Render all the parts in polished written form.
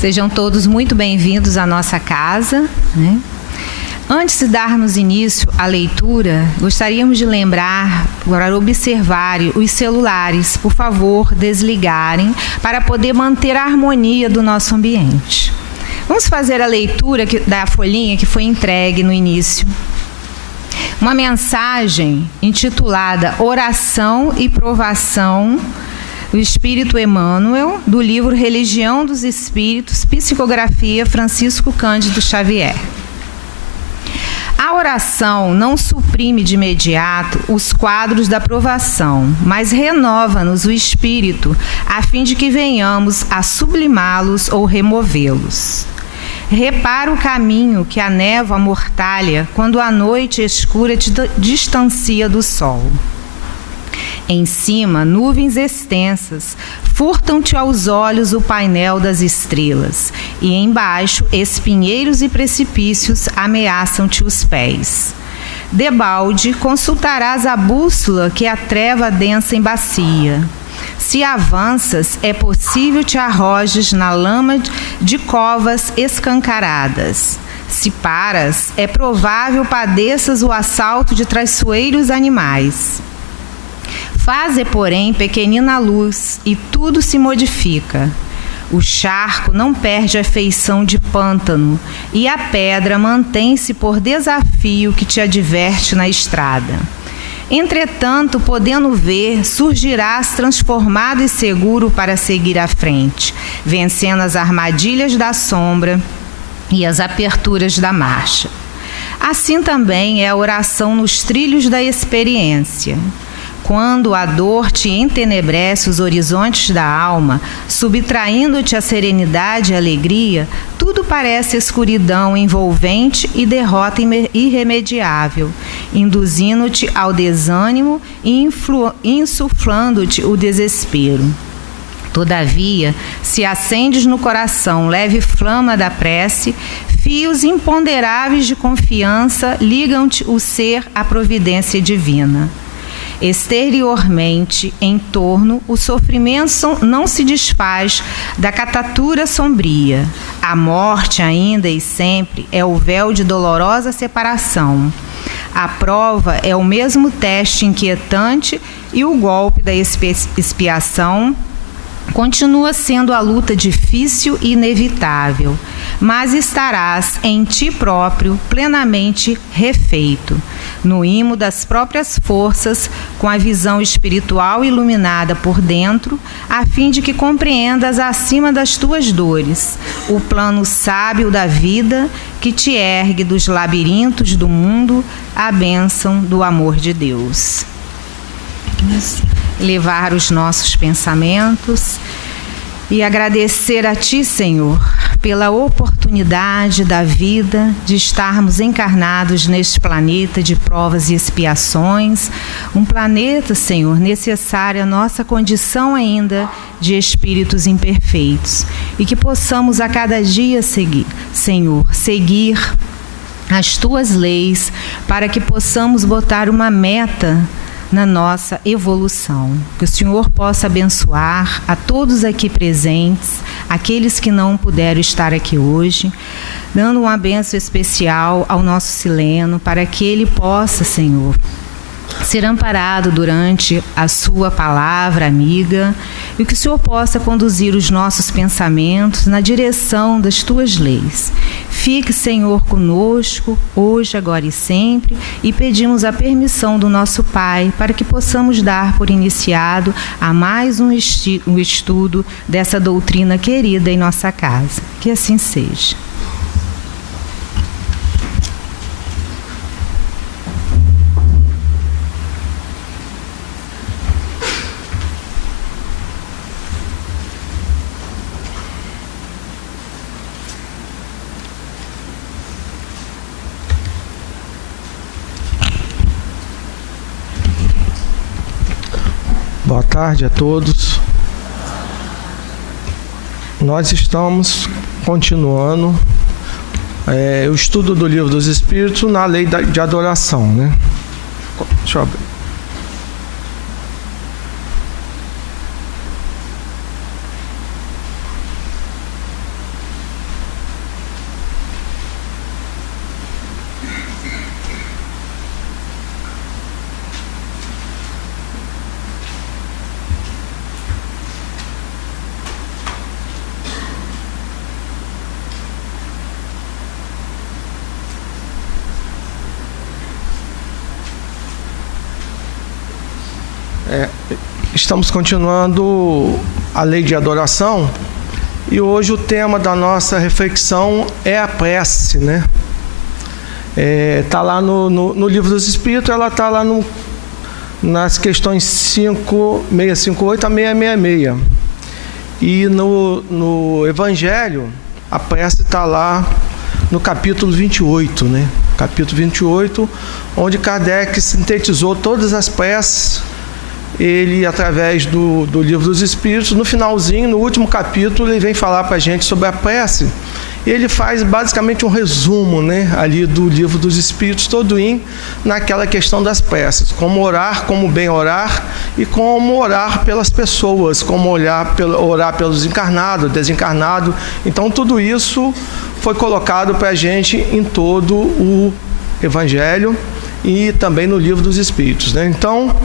Sejam todos muito bem-vindos à nossa casa, né? Antes de darmos início à leitura, gostaríamos de lembrar para observarem os celulares, por favor, desligarem para poder manter a harmonia do nosso ambiente. Vamos fazer a leitura da folhinha que foi entregue no início. Uma mensagem intitulada Oração e Provação do Espírito Emmanuel, do livro Religião dos Espíritos, psicografia Francisco Cândido Xavier. A oração não suprime de imediato os quadros da provação, mas renova-nos o espírito a fim de que venhamos a sublimá-los ou removê-los. Repara o caminho que a névoa mortalha quando a noite escura te distancia do sol. Em cima, nuvens extensas furtam-te aos olhos o painel das estrelas, e embaixo, espinheiros e precipícios ameaçam-te os pés. Debalde, consultarás a bússola que a treva densa embacia. Se avanças, é possível te arrojes na lama de covas escancaradas. Se paras, é provável padeças o assalto de traiçoeiros animais. Faze, porém, pequenina luz, e tudo se modifica. O charco não perde a feição de pântano, e a pedra mantém-se por desafio que te adverte na estrada. Entretanto, podendo ver, surgirás transformado e seguro para seguir à frente, vencendo as armadilhas da sombra e as aperturas da marcha. Assim também é a oração nos trilhos da experiência. Quando a dor te entenebrece os horizontes da alma, subtraindo-te a serenidade e a alegria, tudo parece escuridão envolvente e derrota irremediável, induzindo-te ao desânimo e insuflando-te o desespero. Todavia, se acendes no coração leve flama da prece, fios imponderáveis de confiança ligam-te o ser à providência divina. Exteriormente, em torno, o sofrimento não se desfaz da catatura sombria. A morte, ainda e sempre, é o véu de dolorosa separação. A prova é o mesmo teste inquietante e o golpe da expiação continua sendo a luta difícil e inevitável, mas estarás em ti próprio plenamente refeito, no imo das próprias forças, com a visão espiritual iluminada por dentro, a fim de que compreendas acima das tuas dores o plano sábio da vida que te ergue dos labirintos do mundo a bênção do amor de Deus. Vamos levar os nossos pensamentos e agradecer a Ti, Senhor, pela oportunidade da vida de estarmos encarnados neste planeta de provas e expiações, um planeta, Senhor, necessário à nossa condição ainda de espíritos imperfeitos, e que possamos a cada dia seguir as Tuas leis, para que possamos botar uma meta na nossa evolução. Que o Senhor possa abençoar a todos aqui presentes, aqueles que não puderam estar aqui hoje, dando uma bênção especial ao nosso Sileno, para que ele possa, Senhor, ser amparado durante a sua palavra amiga, e que o Senhor possa conduzir os nossos pensamentos na direção das Tuas leis. Fique, Senhor, conosco, hoje, agora e sempre, e pedimos a permissão do nosso Pai para que possamos dar por iniciado a mais um estudo dessa doutrina querida em nossa casa. Que assim seja. Boa tarde a todos. Nós estamos continuando o estudo do Livro dos Espíritos na lei de adoração, né? Deixa eu abrir. Estamos continuando a lei de adoração e hoje o tema da nossa reflexão é a prece, né? Está lá no Livro dos Espíritos, ela está lá nas questões 5658 a 666. E no Evangelho, a prece está lá no capítulo 28, né? Capítulo 28, onde Kardec sintetizou todas as preces. Ele, através do Livro dos Espíritos, no finalzinho, no último capítulo, ele vem falar para a gente sobre a prece. E ele faz basicamente um resumo, né, ali do Livro dos Espíritos, todo naquela questão das preces. Como orar, como bem orar e como orar pelas pessoas, como orar pelos encarnados, desencarnados. Então, tudo isso foi colocado para a gente em todo o Evangelho e também no Livro dos Espíritos, né? Então,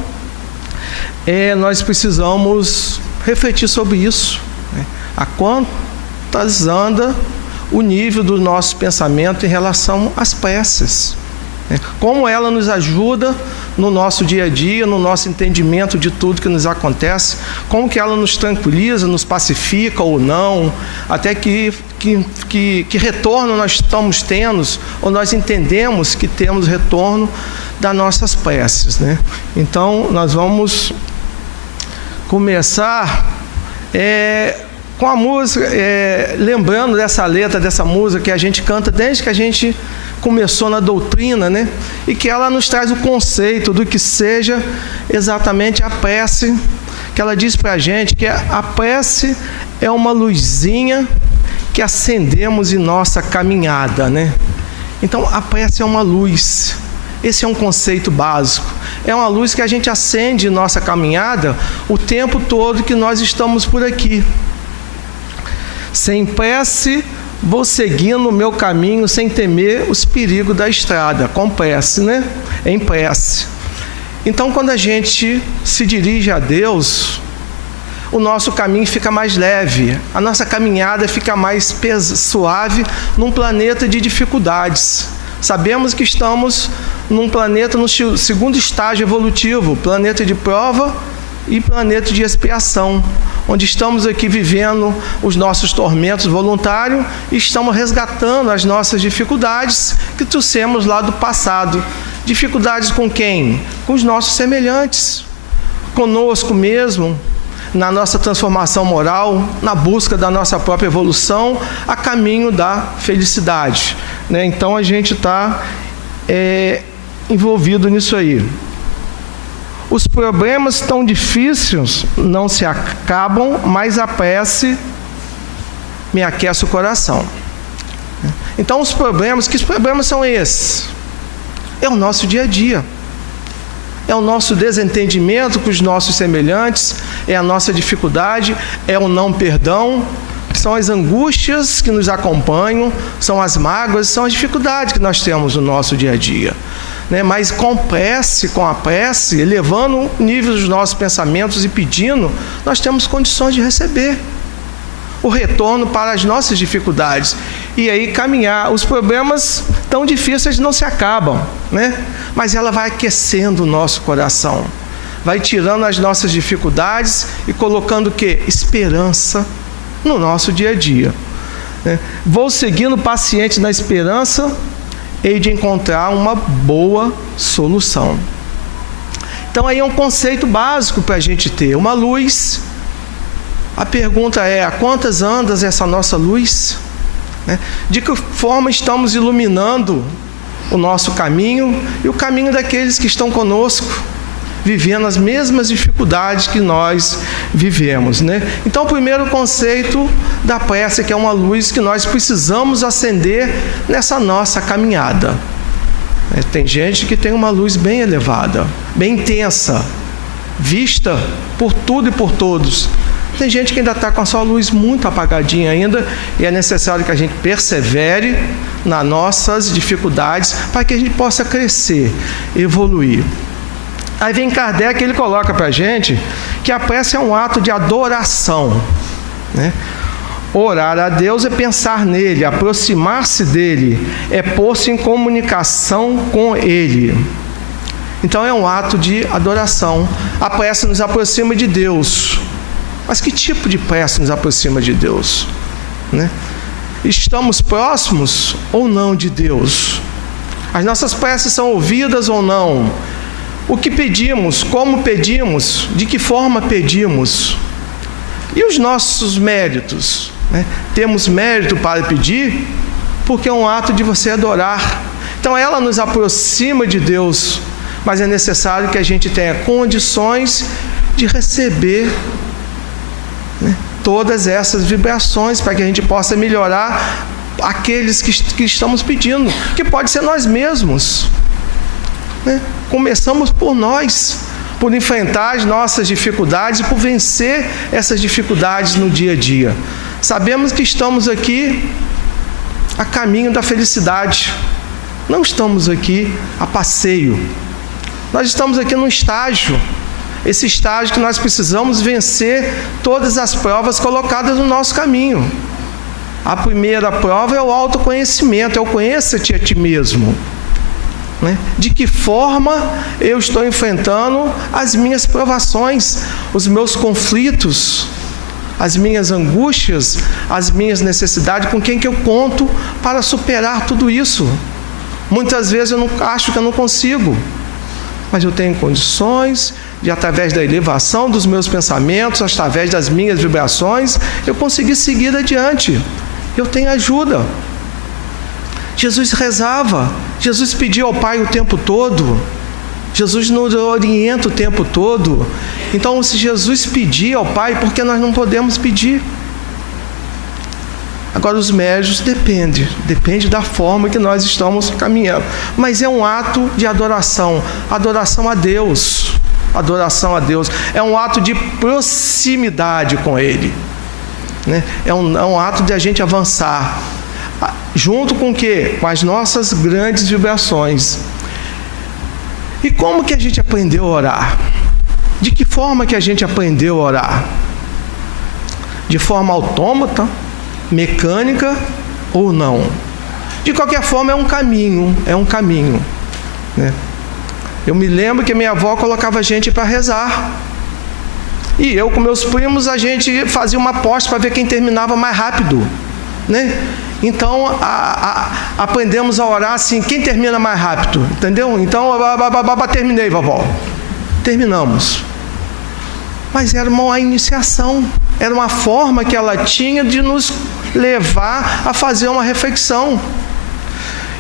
nós precisamos refletir sobre isso, né? A quantas anda o nível do nosso pensamento em relação às preces, né? Como ela nos ajuda no nosso dia a dia, no nosso entendimento de tudo que nos acontece, como que ela nos tranquiliza, nos pacifica ou não, até que retorno nós estamos tendo, ou nós entendemos que temos retorno das nossas preces, né? Então, nós vamos começar com a música, lembrando dessa letra, dessa música que a gente canta desde que a gente começou na doutrina, né? E que ela nos traz o conceito do que seja exatamente a prece, que ela diz para a gente que a prece é uma luzinha que acendemos em nossa caminhada, né? Então, a prece é uma luz. Esse é um conceito básico. É uma luz que a gente acende em nossa caminhada o tempo todo que nós estamos por aqui. Sem prece, vou seguindo o meu caminho sem temer os perigos da estrada. Com prece, né? Em prece. Então, quando a gente se dirige a Deus, o nosso caminho fica mais leve. A nossa caminhada fica mais suave num planeta de dificuldades. Sabemos que estamos num planeta no segundo estágio evolutivo, planeta de prova e planeta de expiação, onde estamos aqui vivendo os nossos tormentos voluntários e estamos resgatando as nossas dificuldades que trouxemos lá do passado. Dificuldades com quem? Com os nossos semelhantes, conosco mesmo, na nossa transformação moral, na busca da nossa própria evolução, a caminho da felicidade, né? Então, a gente está envolvido nisso aí. Os problemas tão difíceis não se acabam, mas a prece me aquece o coração. Então, que problemas são esses? É o nosso dia a dia. É o nosso desentendimento com os nossos semelhantes, é a nossa dificuldade, é o não perdão, são as angústias que nos acompanham, são as mágoas, são as dificuldades que nós temos no nosso dia a dia, né? Mas com a prece, elevando o nível dos nossos pensamentos e pedindo, nós temos condições de receber o retorno para as nossas dificuldades. E aí caminhar. Os problemas tão difíceis não se acabam, né? Mas ela vai aquecendo o nosso coração, vai tirando as nossas dificuldades e colocando o quê? Esperança no nosso dia a dia, né? Vou seguindo paciente na esperança, hei de encontrar uma boa solução. Então aí é um conceito básico para a gente ter, uma luz. A pergunta é, a quantas andas essa nossa luz? Né? De que forma estamos iluminando o nosso caminho e o caminho daqueles que estão conosco, vivendo as mesmas dificuldades que nós vivemos, né? Então, o primeiro conceito da prece, que é uma luz que nós precisamos acender nessa nossa caminhada. Tem gente que tem uma luz bem elevada, bem intensa, vista por tudo e por todos. Tem gente que ainda está com a sua luz muito apagadinha ainda, e é necessário que a gente persevere nas nossas dificuldades para que a gente possa crescer, evoluir. Aí vem Kardec, ele coloca para a gente que a prece é um ato de adoração, né? Orar a Deus é pensar nele, aproximar-se dele, é pôr-se em comunicação com ele. Então é um ato de adoração. A prece nos aproxima de Deus. Mas que tipo de prece nos aproxima de Deus? Né? Estamos próximos ou não de Deus? As nossas preces são ouvidas ou não? O que pedimos? Como pedimos? De que forma pedimos? E os nossos méritos? Né? Temos mérito para pedir? Porque é um ato de você adorar. Então ela nos aproxima de Deus, mas é necessário que a gente tenha condições de receber, né, todas essas vibrações para que a gente possa melhorar aqueles que estamos pedindo, que pode ser nós mesmos. Né? Começamos por nós, por enfrentar as nossas dificuldades e por vencer essas dificuldades no dia a dia. Sabemos que estamos aqui a caminho da felicidade. Não estamos aqui a passeio. Nós estamos aqui num estágio. Esse estágio que nós precisamos vencer todas as provas colocadas no nosso caminho. A primeira prova é o autoconhecimento, é o conheça-te a ti mesmo. Né? De que forma eu estou enfrentando as minhas provações, os meus conflitos, as minhas angústias, as minhas necessidades, com quem que eu conto para superar tudo isso. Muitas vezes eu acho que eu não consigo, mas eu tenho condições de, através da elevação dos meus pensamentos, através das minhas vibrações, eu conseguir seguir adiante. Eu tenho ajuda. Jesus rezava, Jesus pedia ao Pai o tempo todo, Jesus nos orienta o tempo todo. Então, se Jesus pedia ao Pai, por que nós não podemos pedir? Agora, os méritos depende da forma que nós estamos caminhando. Mas é um ato de adoração a Deus. Adoração a Deus. É um ato de proximidade com Ele. Né? É um ato de a gente avançar. Junto com o quê? Com as nossas grandes vibrações. E como que a gente aprendeu a orar? De que forma que a gente aprendeu a orar? De forma autômata, mecânica ou não? De qualquer forma, é um caminho. Né? Eu me lembro que minha avó colocava a gente para rezar. E eu com meus primos, a gente fazia uma aposta para ver quem terminava mais rápido. Né? Então, aprendemos a orar assim, quem termina mais rápido, entendeu? Então, terminei, vovó. Terminamos. Mas era uma iniciação, era uma forma que ela tinha de nos levar a fazer uma reflexão.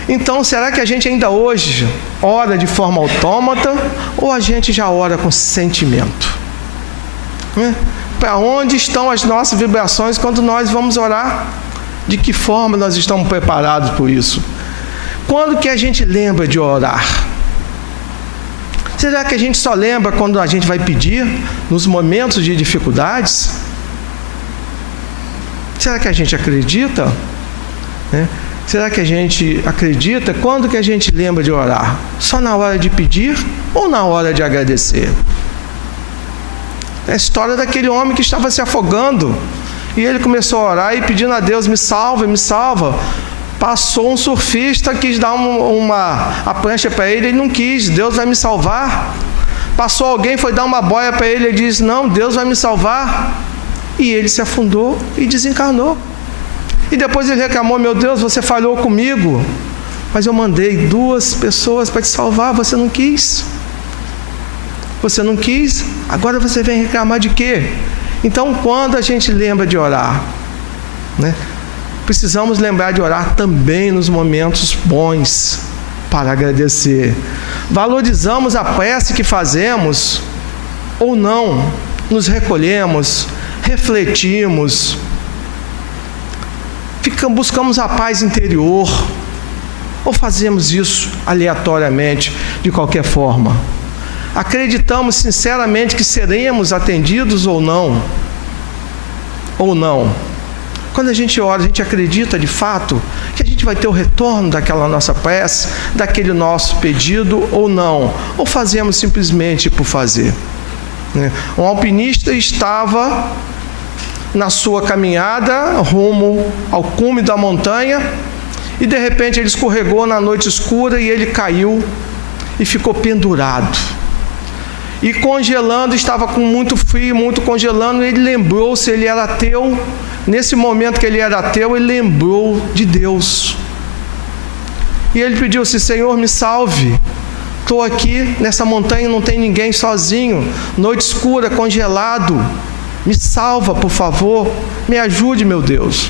Então, será que a gente ainda hoje ora de forma autômata ou a gente já ora com sentimento? Né? Para onde estão as nossas vibrações quando nós vamos orar? De que forma nós estamos preparados por isso? Quando que a gente lembra de orar? Será que a gente só lembra quando a gente vai pedir, nos momentos de dificuldades? Será que a gente acredita? Né? Será que a gente acredita? Quando que a gente lembra de orar? Só na hora de pedir ou na hora de agradecer? É a história daquele homem que estava se afogando. E ele começou a orar e pedindo a Deus, me salva, me salva. Passou um surfista, quis dar a prancha para ele, ele não quis, Deus vai me salvar. Passou alguém, foi dar uma boia para ele, ele disse, não, Deus vai me salvar. E ele se afundou e desencarnou. E depois ele reclamou, meu Deus, você falhou comigo, mas eu mandei 2 pessoas para te salvar, você não quis. Você não quis, agora você vem reclamar de quê? Então, quando a gente lembra de orar, né, precisamos lembrar de orar também nos momentos bons, para agradecer. Valorizamos a prece que fazemos ou não, nos recolhemos, refletimos, buscamos a paz interior, ou fazemos isso aleatoriamente, de qualquer forma. Acreditamos sinceramente que seremos atendidos ou não? Ou não? Quando a gente ora, a gente acredita de fato que a gente vai ter o retorno daquela nossa prece, daquele nosso pedido ou não? Ou fazemos simplesmente por fazer? Um alpinista estava na sua caminhada rumo ao cume da montanha e de repente ele escorregou na noite escura e ele caiu. e ficou pendurado. E congelando, estava com muito frio, muito congelando, ele lembrou-se, ele era ateu. Nesse momento que ele era ateu, ele lembrou de Deus. E ele pediu assim: Senhor, me salve. Estou aqui nessa montanha, não tem ninguém, sozinho, noite escura, congelado. Me salva, por favor. Me ajude, meu Deus.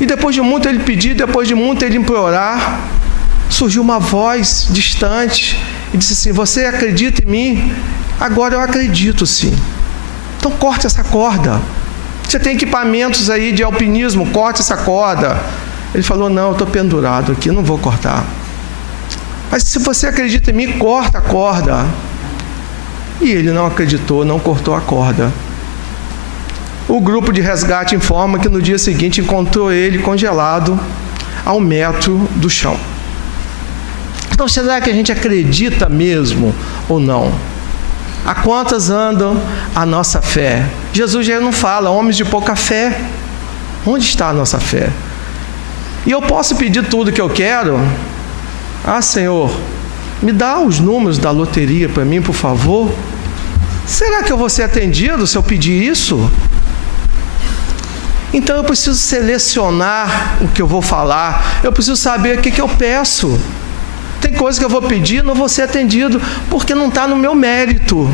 E depois de muito ele pedir, depois de muito ele implorar, surgiu uma voz distante e disse assim: você acredita em mim? Agora eu acredito, sim. Então corte essa corda. Você tem equipamentos aí de alpinismo, corte essa corda. Ele falou: não, eu estou pendurado aqui, não vou cortar. Mas se você acredita em mim, corta a corda. E ele não acreditou, não cortou a corda. O grupo de resgate informa que no dia seguinte encontrou ele congelado a 1 metro do chão. Então, será que a gente acredita mesmo ou não? A quantas andam a nossa fé? Jesus já não fala: homens de pouca fé. Onde está a nossa fé? E eu posso pedir tudo que eu quero? Ah, Senhor, me dá os números da loteria para mim, por favor. Será que eu vou ser atendido se eu pedir isso? Então eu preciso selecionar o que eu vou falar. Eu preciso saber o que eu peço. Tem coisa que eu vou pedir e não vou ser atendido, porque não está no meu mérito,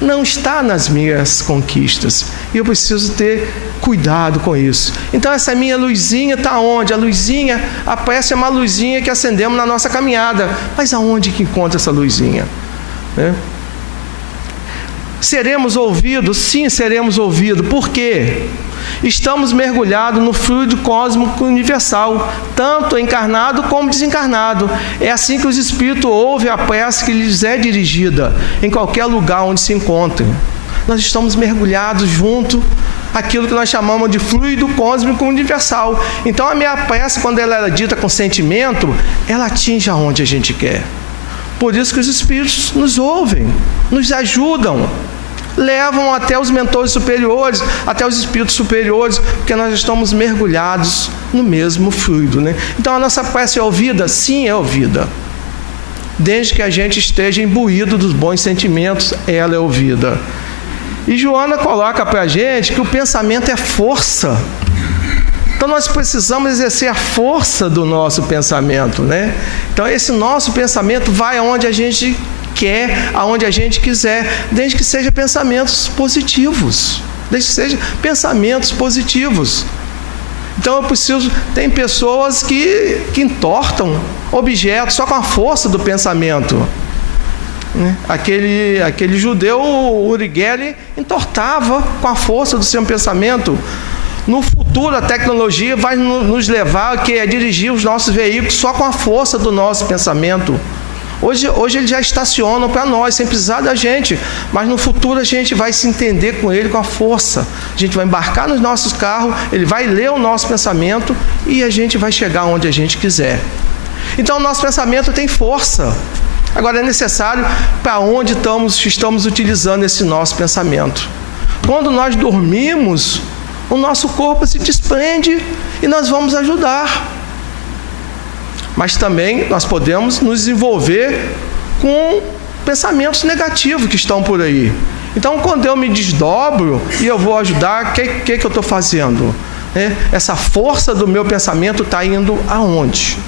não está nas minhas conquistas. E eu preciso ter cuidado com isso. Então essa minha luzinha está onde? A luzinha, a prece é uma luzinha que acendemos na nossa caminhada. Mas aonde que encontra essa luzinha? Seremos ouvidos? Sim, seremos ouvidos. Por quê? Estamos mergulhados no fluido cósmico universal, tanto encarnado como desencarnado. É assim que os espíritos ouvem a prece que lhes é dirigida, em qualquer lugar onde se encontrem. Nós estamos mergulhados junto àquilo que nós chamamos de fluido cósmico universal. Então a minha prece, quando ela é dita com sentimento, ela atinge aonde a gente quer. Por isso que os espíritos nos ouvem, nos ajudam, levam até os mentores superiores, até os espíritos superiores, porque nós estamos mergulhados no mesmo fluido, né? Então a nossa prece é ouvida? Sim, é ouvida. Desde que a gente esteja imbuído dos bons sentimentos, ela é ouvida. E Joana coloca para a gente que o pensamento é força. Então nós precisamos exercer a força do nosso pensamento, né? Então esse nosso pensamento vai aonde a gente quer, aonde a gente quiser, desde que sejam pensamentos positivos. Desde que sejam pensamentos positivos. Então eu preciso... Tem pessoas que entortam objetos só com a força do pensamento. Aquele judeu, Uri Geller, entortava com a força do seu pensamento. No futuro, a tecnologia vai nos levar a dirigir os nossos veículos só com a força do nosso pensamento. Hoje eles já estacionam para nós, sem precisar da gente. Mas no futuro a gente vai se entender com ele com a força. A gente vai embarcar nos nossos carros, ele vai ler o nosso pensamento e a gente vai chegar onde a gente quiser. Então o nosso pensamento tem força. Agora é necessário para onde estamos utilizando esse nosso pensamento. Quando nós dormimos, o nosso corpo se desprende e nós vamos ajudar. Mas também nós podemos nos envolver com pensamentos negativos que estão por aí. Então, quando eu me desdobro e eu vou ajudar, o que eu estou fazendo? Essa força do meu pensamento está indo aonde?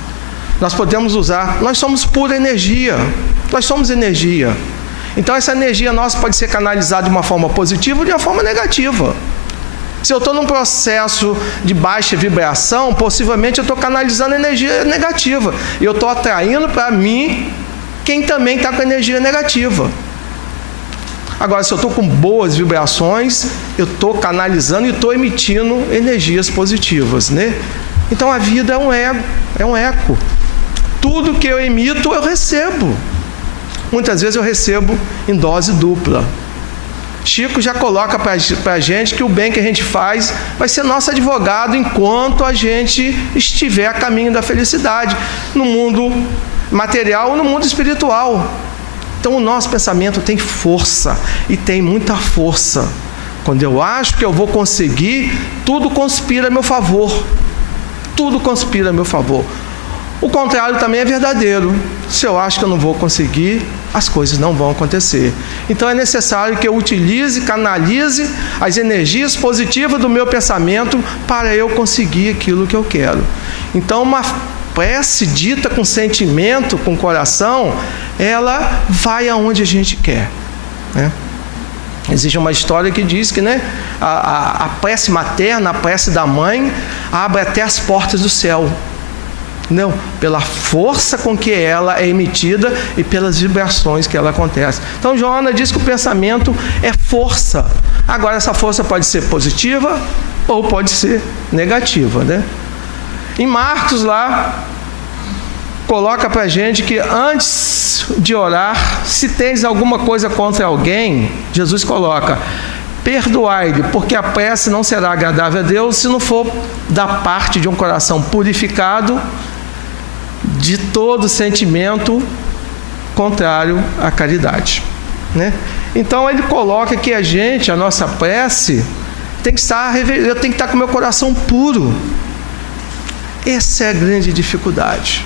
Nós podemos usar, nós somos pura energia, nós somos energia. Então essa energia nossa pode ser canalizada de uma forma positiva ou de uma forma negativa. Se eu estou num processo de baixa vibração, possivelmente eu estou canalizando energia negativa. E eu estou atraindo para mim quem também está com energia negativa. Agora, se eu estou com boas vibrações, eu estou canalizando e estou emitindo energias positivas, né? Então a vida é um eco. Tudo que eu emito, eu recebo. Muitas vezes eu recebo em dose dupla. Chico já coloca para a gente que o bem que a gente faz vai ser nosso advogado enquanto a gente estiver a caminho da felicidade, no mundo material ou no mundo espiritual. Então o nosso pensamento tem força, e tem muita força. Quando eu acho que eu vou conseguir, tudo conspira a meu favor. Tudo conspira a meu favor. O contrário também é verdadeiro. Se eu acho que eu não vou conseguir, as coisas não vão acontecer. Então é necessário que eu utilize, canalize as energias positivas do meu pensamento para eu conseguir aquilo que eu quero. Então uma prece dita com sentimento, com coração, ela vai aonde a gente quer, né? Existe uma história que diz que, né, a prece materna, a prece da mãe, abre até as portas do céu. Não, pela força com que ela é emitida e pelas vibrações que ela acontece. Então Joana diz que o pensamento é força. Agora essa força pode ser positiva ou pode ser negativa, né? Em Marcos lá, coloca para a gente que antes de orar, se tens alguma coisa contra alguém, Jesus coloca: perdoai-lhe, porque a prece não será agradável a Deus se não for da parte de um coração purificado de todo sentimento contrário à caridade, né? Então ele coloca que a nossa prece tem que estar com o meu coração puro. Essa é a grande dificuldade,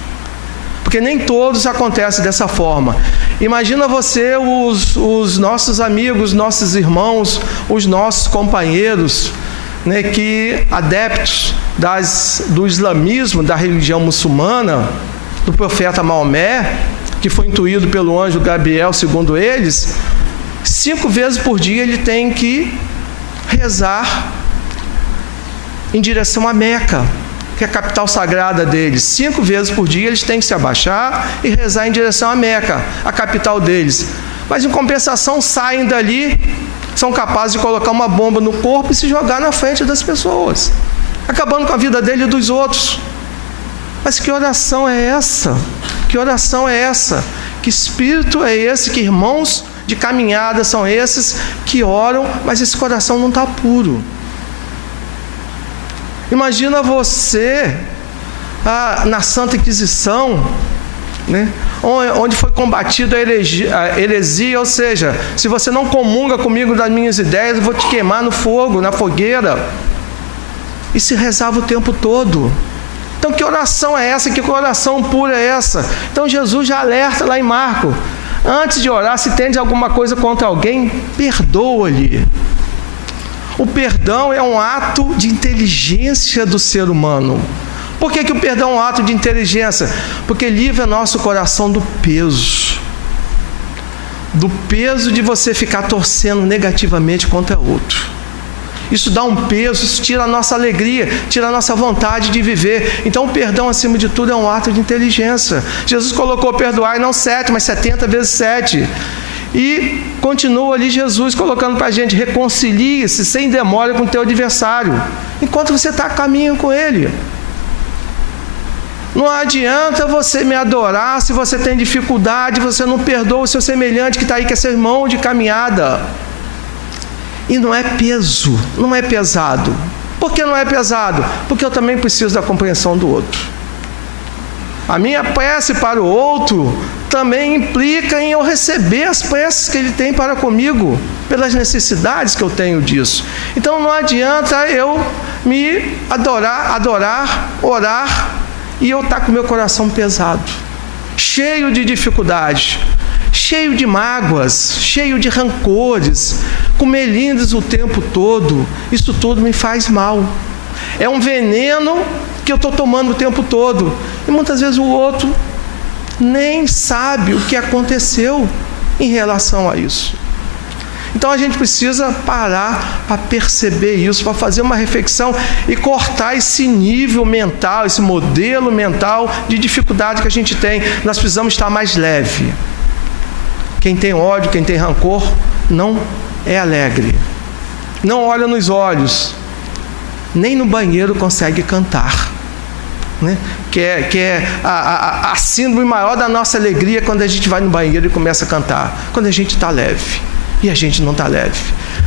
porque nem todos acontecem dessa forma. Imagina você, os nossos amigos, nossos irmãos, os nossos companheiros, né, que adeptos do islamismo, da religião muçulmana, do profeta Maomé, que foi intuído pelo anjo Gabriel, segundo eles, 5 vezes por dia ele tem que rezar em direção a Meca, que é a capital sagrada deles. 5 vezes por dia eles têm que se abaixar e rezar em direção a Meca, a capital deles. Mas em compensação saem dali, são capazes de colocar uma bomba no corpo e se jogar na frente das pessoas, acabando com a vida dele e dos outros. Mas que oração é essa? Que oração é essa? Que espírito é esse? Que irmãos de caminhada são esses que oram, mas esse coração não está puro? Imagina você na Santa Inquisição, né, onde foi combatida a heresia, ou seja, se você não comunga comigo das minhas ideias, eu vou te queimar no fogo, na fogueira. E se rezava o tempo todo. Então que oração é essa? Que oração pura é essa? Então Jesus já alerta lá em Marcos: antes de orar, se tens alguma coisa contra alguém, perdoa-lhe. O perdão é um ato de inteligência do ser humano. Por que o perdão é um ato de inteligência? Porque livra nosso coração do peso de você ficar torcendo negativamente contra outro. Isso dá um peso, isso tira a nossa alegria, tira a nossa vontade de viver. Então o perdão, acima de tudo, é um ato de inteligência. Jesus colocou perdoar não 7, mas 70 vezes 7. E continua ali Jesus colocando para a gente: reconcilie-se sem demora com o teu adversário, enquanto você está a caminho com ele. Não adianta você me adorar se você tem dificuldade, você não perdoa o seu semelhante que está aí, que é seu irmão de caminhada. E não é peso, não é pesado. Por que não é pesado? Porque eu também preciso da compreensão do outro. A minha prece para o outro também implica em eu receber as preces que ele tem para comigo, pelas necessidades que eu tenho disso. Então não adianta eu me adorar, orar, e eu estar com o meu coração pesado, cheio de dificuldades, cheio de mágoas, cheio de rancores, com melindres o tempo todo. Isso tudo me faz mal. É um veneno que eu estou tomando o tempo todo. E muitas vezes o outro nem sabe o que aconteceu em relação a isso. Então a gente precisa parar para perceber isso, para fazer uma reflexão e cortar esse nível mental, esse modelo mental de dificuldade que a gente tem. Nós precisamos estar mais leve. Quem tem ódio, quem tem rancor, não é alegre, não olha nos olhos, nem no banheiro consegue cantar, né? Que é a síndrome maior da nossa alegria, quando a gente vai no banheiro e começa a cantar, quando a gente está leve, e a gente não está leve,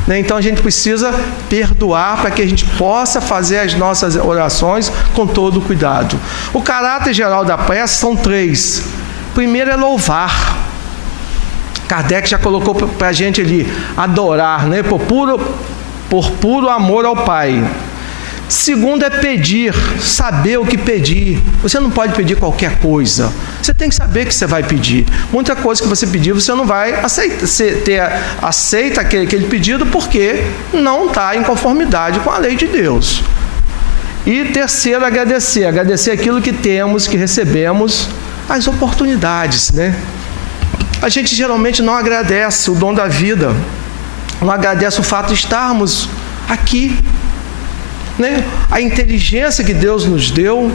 né? Então a gente precisa perdoar para que a gente possa fazer as nossas orações com todo o cuidado. O caráter geral da prece são 3. Primeiro é louvar. Kardec já colocou para a gente ali: adorar, né? Por puro amor ao Pai. Segundo é pedir, saber o que pedir. Você não pode pedir qualquer coisa. Você tem que saber o que você vai pedir. Muita coisa que você pedir, você não vai aceita aquele pedido porque não está em conformidade com a lei de Deus. E terceiro, agradecer. Agradecer aquilo que temos, que recebemos, as oportunidades, né? A gente geralmente não agradece o dom da vida, não agradece o fato de estarmos aqui, né? A inteligência que Deus nos deu,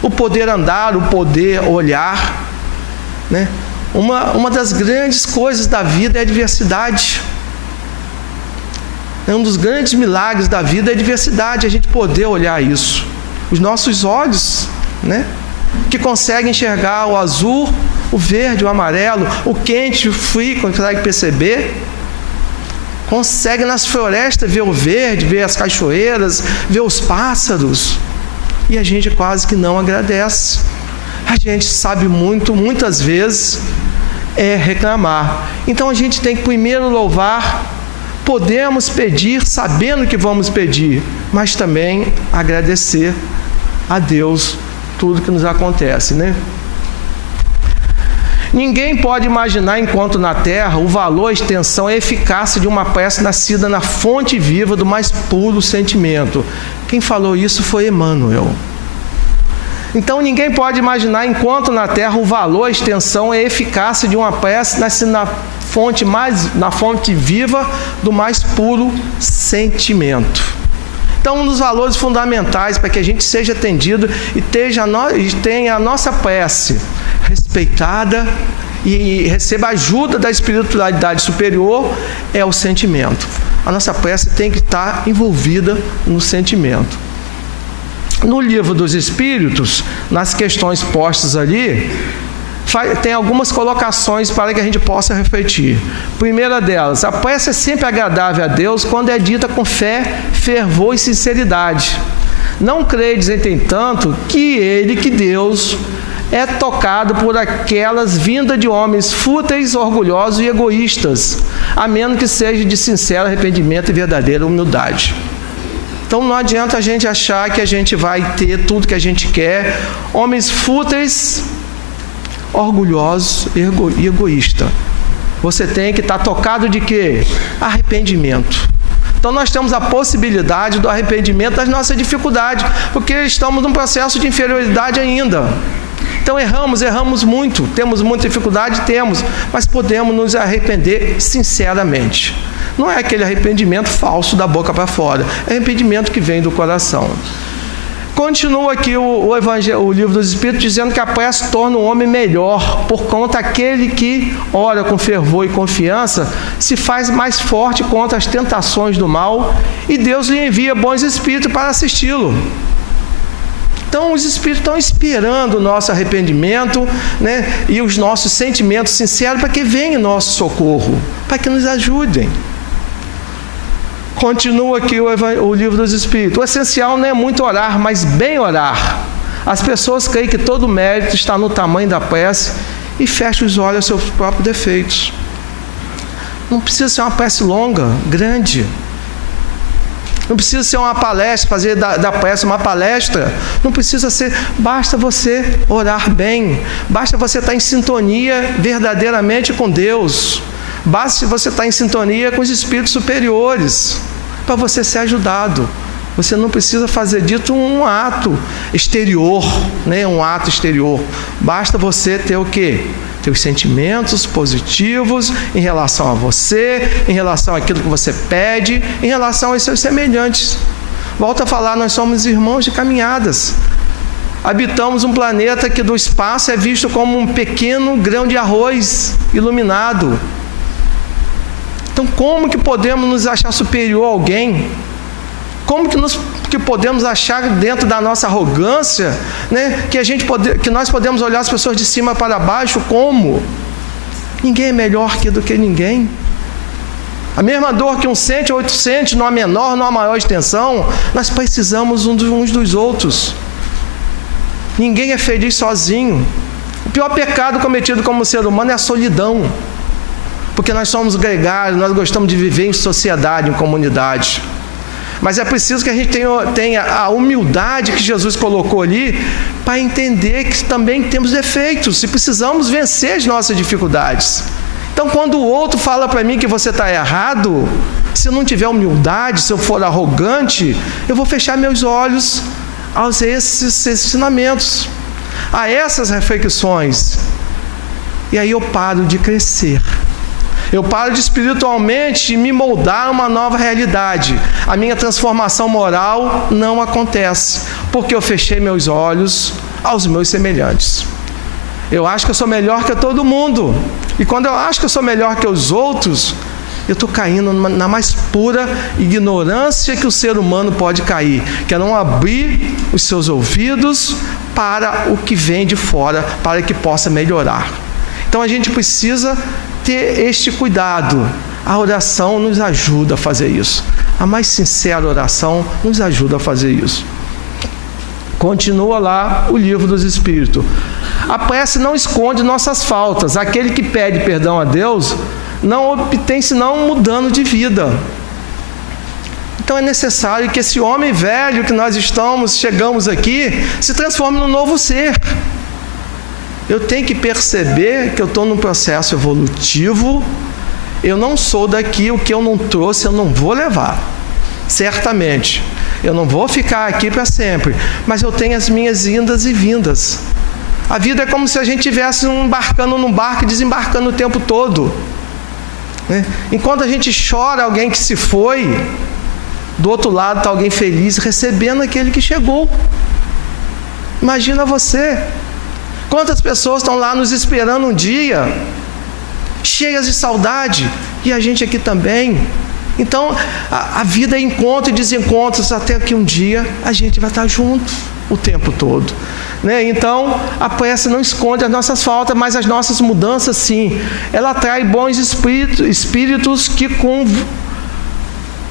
o poder andar, o poder olhar, né? Uma das grandes coisas da vida é a diversidade. Um dos grandes milagres da vida é a diversidade, a gente poder olhar isso. Os nossos olhos, né? Que conseguem enxergar o azul, o verde, o amarelo, o quente, o frio, consegue perceber. Consegue nas florestas ver o verde, ver as cachoeiras, ver os pássaros. E a gente quase que não agradece. A gente sabe muitas vezes, reclamar. Então a gente tem que primeiro louvar. Podemos pedir sabendo que vamos pedir, mas também agradecer a Deus tudo que nos acontece, né? Ninguém pode imaginar, enquanto na terra, o valor, a extensão, a eficácia de uma prece nascida na fonte viva do mais puro sentimento. Quem falou isso foi Emmanuel. Então ninguém pode imaginar, enquanto na terra, o valor, a extensão, a eficácia de uma prece nascida na fonte viva do mais puro sentimento. Então, um dos valores fundamentais para que a gente seja atendido e tenha a nossa prece respeitada e receba ajuda da espiritualidade superior é o sentimento. A nossa prece tem que estar envolvida no sentimento. No Livro dos Espíritos, nas questões postas ali, tem algumas colocações para que a gente possa refletir. Primeira delas, a prece é sempre agradável a Deus quando é dita com fé, fervor e sinceridade. Não credes, entretanto, que Deus, é tocado por aquelas vindas de homens fúteis, orgulhosos e egoístas, a menos que seja de sincero arrependimento e verdadeira humildade. Então não adianta a gente achar que a gente vai ter tudo que a gente quer. Homens fúteis, orgulhosos e egoístas. Você tem que estar tocado de quê? Arrependimento. Então nós temos a possibilidade do arrependimento das nossas dificuldades, porque estamos num processo de inferioridade ainda. Então erramos muito, temos muita dificuldade, mas podemos nos arrepender sinceramente. Não é aquele arrependimento falso da boca para fora, é arrependimento que vem do coração. Continua aqui o Livro dos Espíritos dizendo que a prece torna o homem melhor, por conta aquele que ora com fervor e confiança se faz mais forte contra as tentações do mal e Deus lhe envia bons espíritos para assisti-lo. Então os espíritos estão esperando o nosso arrependimento, né, e os nossos sentimentos sinceros para que venha nosso socorro, para que nos ajudem. Continua aqui o Livro dos Espíritos. O essencial não é muito orar, mas bem orar. As pessoas creem que todo o mérito está no tamanho da prece e fecham os olhos aos seus próprios defeitos. Não precisa ser uma prece longa, grande. Não precisa ser uma palestra, fazer da prece uma palestra. Não precisa ser, basta você orar bem. Basta você estar em sintonia verdadeiramente com Deus. Basta você estar em sintonia com os espíritos superiores para você ser ajudado. Você não precisa fazer dito um ato exterior, né? Um ato exterior. Basta você ter o quê? Ter os sentimentos positivos em relação a você, em relação àquilo que você pede, em relação aos seus semelhantes. Volto a falar, nós somos irmãos de caminhadas. Habitamos um planeta que do espaço é visto como um pequeno grão de arroz iluminado. Então, como que podemos nos achar superior a alguém? Como que podemos achar dentro da nossa arrogância, né, que nós podemos olhar as pessoas de cima para baixo? Como? Ninguém é melhor do que ninguém. A mesma dor que um sente, outro sente, numa menor, numa maior extensão, nós precisamos uns dos outros. Ninguém é feliz sozinho. O pior pecado cometido como ser humano é a solidão. Porque nós somos gregários, nós gostamos de viver em sociedade, em comunidade. Mas é preciso que a gente tenha a humildade que Jesus colocou ali para entender que também temos defeitos e precisamos vencer as nossas dificuldades. Então, quando o outro fala para mim que você está errado, se eu não tiver humildade, se eu for arrogante, eu vou fechar meus olhos a esses ensinamentos, a essas reflexões. E aí eu paro de crescer. Eu paro de espiritualmente me moldar a uma nova realidade. A minha transformação moral não acontece, porque eu fechei meus olhos aos meus semelhantes. Eu acho que eu sou melhor que todo mundo. E quando eu acho que eu sou melhor que os outros, eu estou caindo na mais pura ignorância que o ser humano pode cair, que é não abrir os seus ouvidos para o que vem de fora, para que possa melhorar. Então a gente precisa ter este cuidado. A oração nos ajuda a fazer isso. A mais sincera oração nos ajuda a fazer isso. Continua lá o Livro dos Espíritos. A prece não esconde nossas faltas. Aquele que pede perdão a Deus não obtém senão mudando de vida. Então é necessário que esse homem velho que nós chegamos aqui, se transforme num novo ser. Eu tenho que perceber que eu estou num processo evolutivo. Eu não sou daqui, o que eu não trouxe eu não vou levar, certamente. Eu não vou ficar aqui para sempre, mas eu tenho as minhas indas e vindas. A vida é como se a gente estivesse embarcando num barco e desembarcando o tempo todo, né? Enquanto a gente chora alguém que se foi, do outro lado está alguém feliz recebendo aquele que chegou. Imagina você. Quantas pessoas estão lá nos esperando um dia, cheias de saudade, e a gente aqui também. Então, a vida é encontro e desencontros, até que um dia a gente vai estar junto o tempo todo, né? Então, a prece não esconde as nossas faltas, mas as nossas mudanças sim. Ela atrai bons espíritos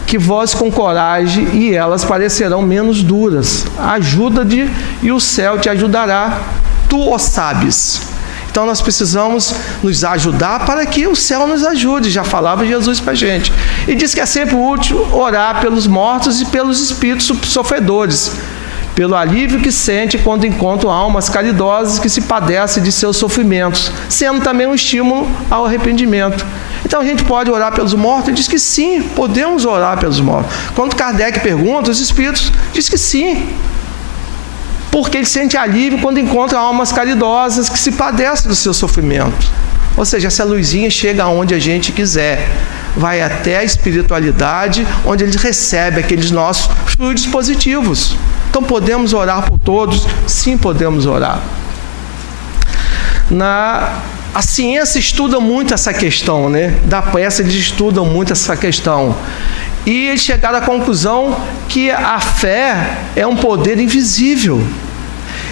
que vós com coragem, e elas parecerão menos duras. Ajuda-te e o céu te ajudará. Tu o sabes. Então nós precisamos nos ajudar para que o céu nos ajude. Já falava Jesus para a gente. E diz que é sempre útil orar pelos mortos e pelos espíritos sofredores, pelo alívio que sente quando encontram almas caridosas que se padecem de seus sofrimentos, sendo também um estímulo ao arrependimento. Então a gente pode orar pelos mortos? Ele diz que sim, podemos orar pelos mortos. Quando Kardec pergunta, os espíritos diz que sim, porque ele sente alívio quando encontra almas caridosas que se padecem do seu sofrimento. Ou seja, essa luzinha chega aonde a gente quiser, vai até a espiritualidade, onde ele recebe aqueles nossos fluidos positivos. Então podemos orar por todos? Sim, podemos orar. A ciência estuda muito essa questão, né? Da prece eles estudam muito essa questão. E eles chegaram à conclusão que a fé é um poder invisível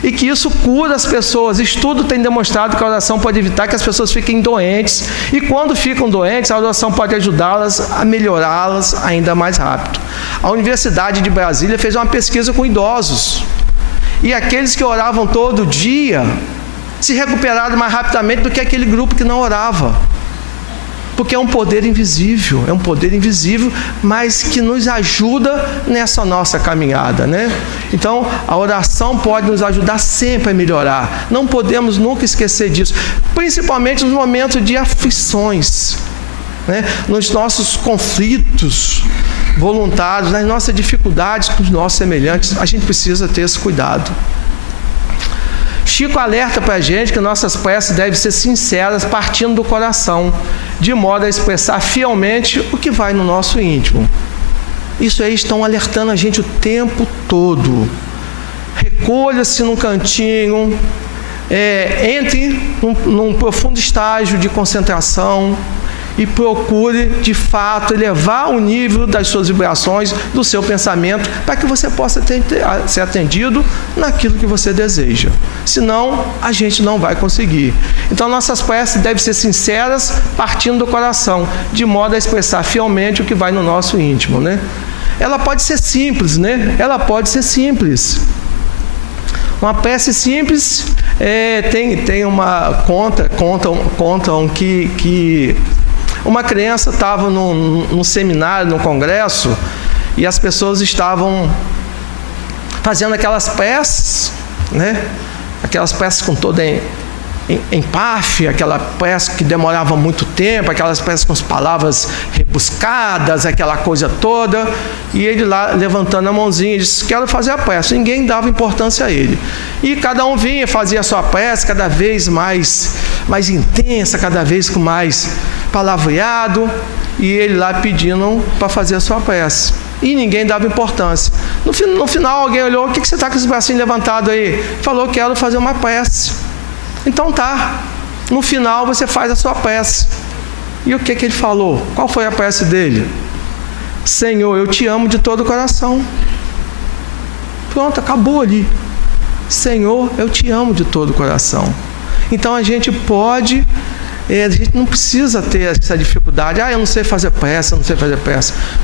e que isso cura as pessoas. Estudo tem demonstrado que a oração pode evitar que as pessoas fiquem doentes, e quando ficam doentes, a oração pode ajudá-las a melhorá-las ainda mais rápido. A Universidade de Brasília fez uma pesquisa com idosos, e aqueles que oravam todo dia se recuperaram mais rapidamente do que aquele grupo que não orava. Porque é um poder invisível, mas que nos ajuda nessa nossa caminhada, né? Então, a oração pode nos ajudar sempre a melhorar. Não podemos nunca esquecer disso, principalmente nos momentos de aflições, né? Nos nossos conflitos voluntários, nas nossas dificuldades com os nossos semelhantes, a gente precisa ter esse cuidado. Chico alerta para a gente que nossas preces devem ser sinceras, partindo do coração, de modo a expressar fielmente o que vai no nosso íntimo. Isso aí estão alertando a gente o tempo todo. Recolha-se num cantinho, entre num profundo estágio de concentração e procure, de fato, elevar o nível das suas vibrações, do seu pensamento, para que você possa ser atendido naquilo que você deseja. Senão, a gente não vai conseguir. Então, nossas preces devem ser sinceras, partindo do coração, de modo a expressar fielmente o que vai no nosso íntimo, né? Ela pode ser simples, né? Ela pode ser simples. Uma prece simples, tem uma... Contam que uma criança estava num seminário, num congresso, e as pessoas estavam fazendo aquelas peças, né? Aquelas peças com toda empáfia, aquela peça que demorava muito tempo, aquelas peças com as palavras rebuscadas, aquela coisa toda, e ele lá levantando a mãozinha disse: quero fazer a peça. Ninguém dava importância a ele, e cada um vinha, fazia a sua peça cada vez mais intensa, cada vez com mais palavreado, e ele lá pedindo para fazer a sua peça, e ninguém dava importância. No final alguém olhou: o que você está com esse bracinho levantado aí? Falou: quero fazer uma peça. Então tá, no final você faz a sua peça. E o que ele falou? Qual foi a peça dele? Senhor, eu te amo de todo o coração. Pronto, acabou ali. Senhor, eu te amo de todo o coração. Então a gente não precisa ter essa dificuldade. Eu não sei fazer peça,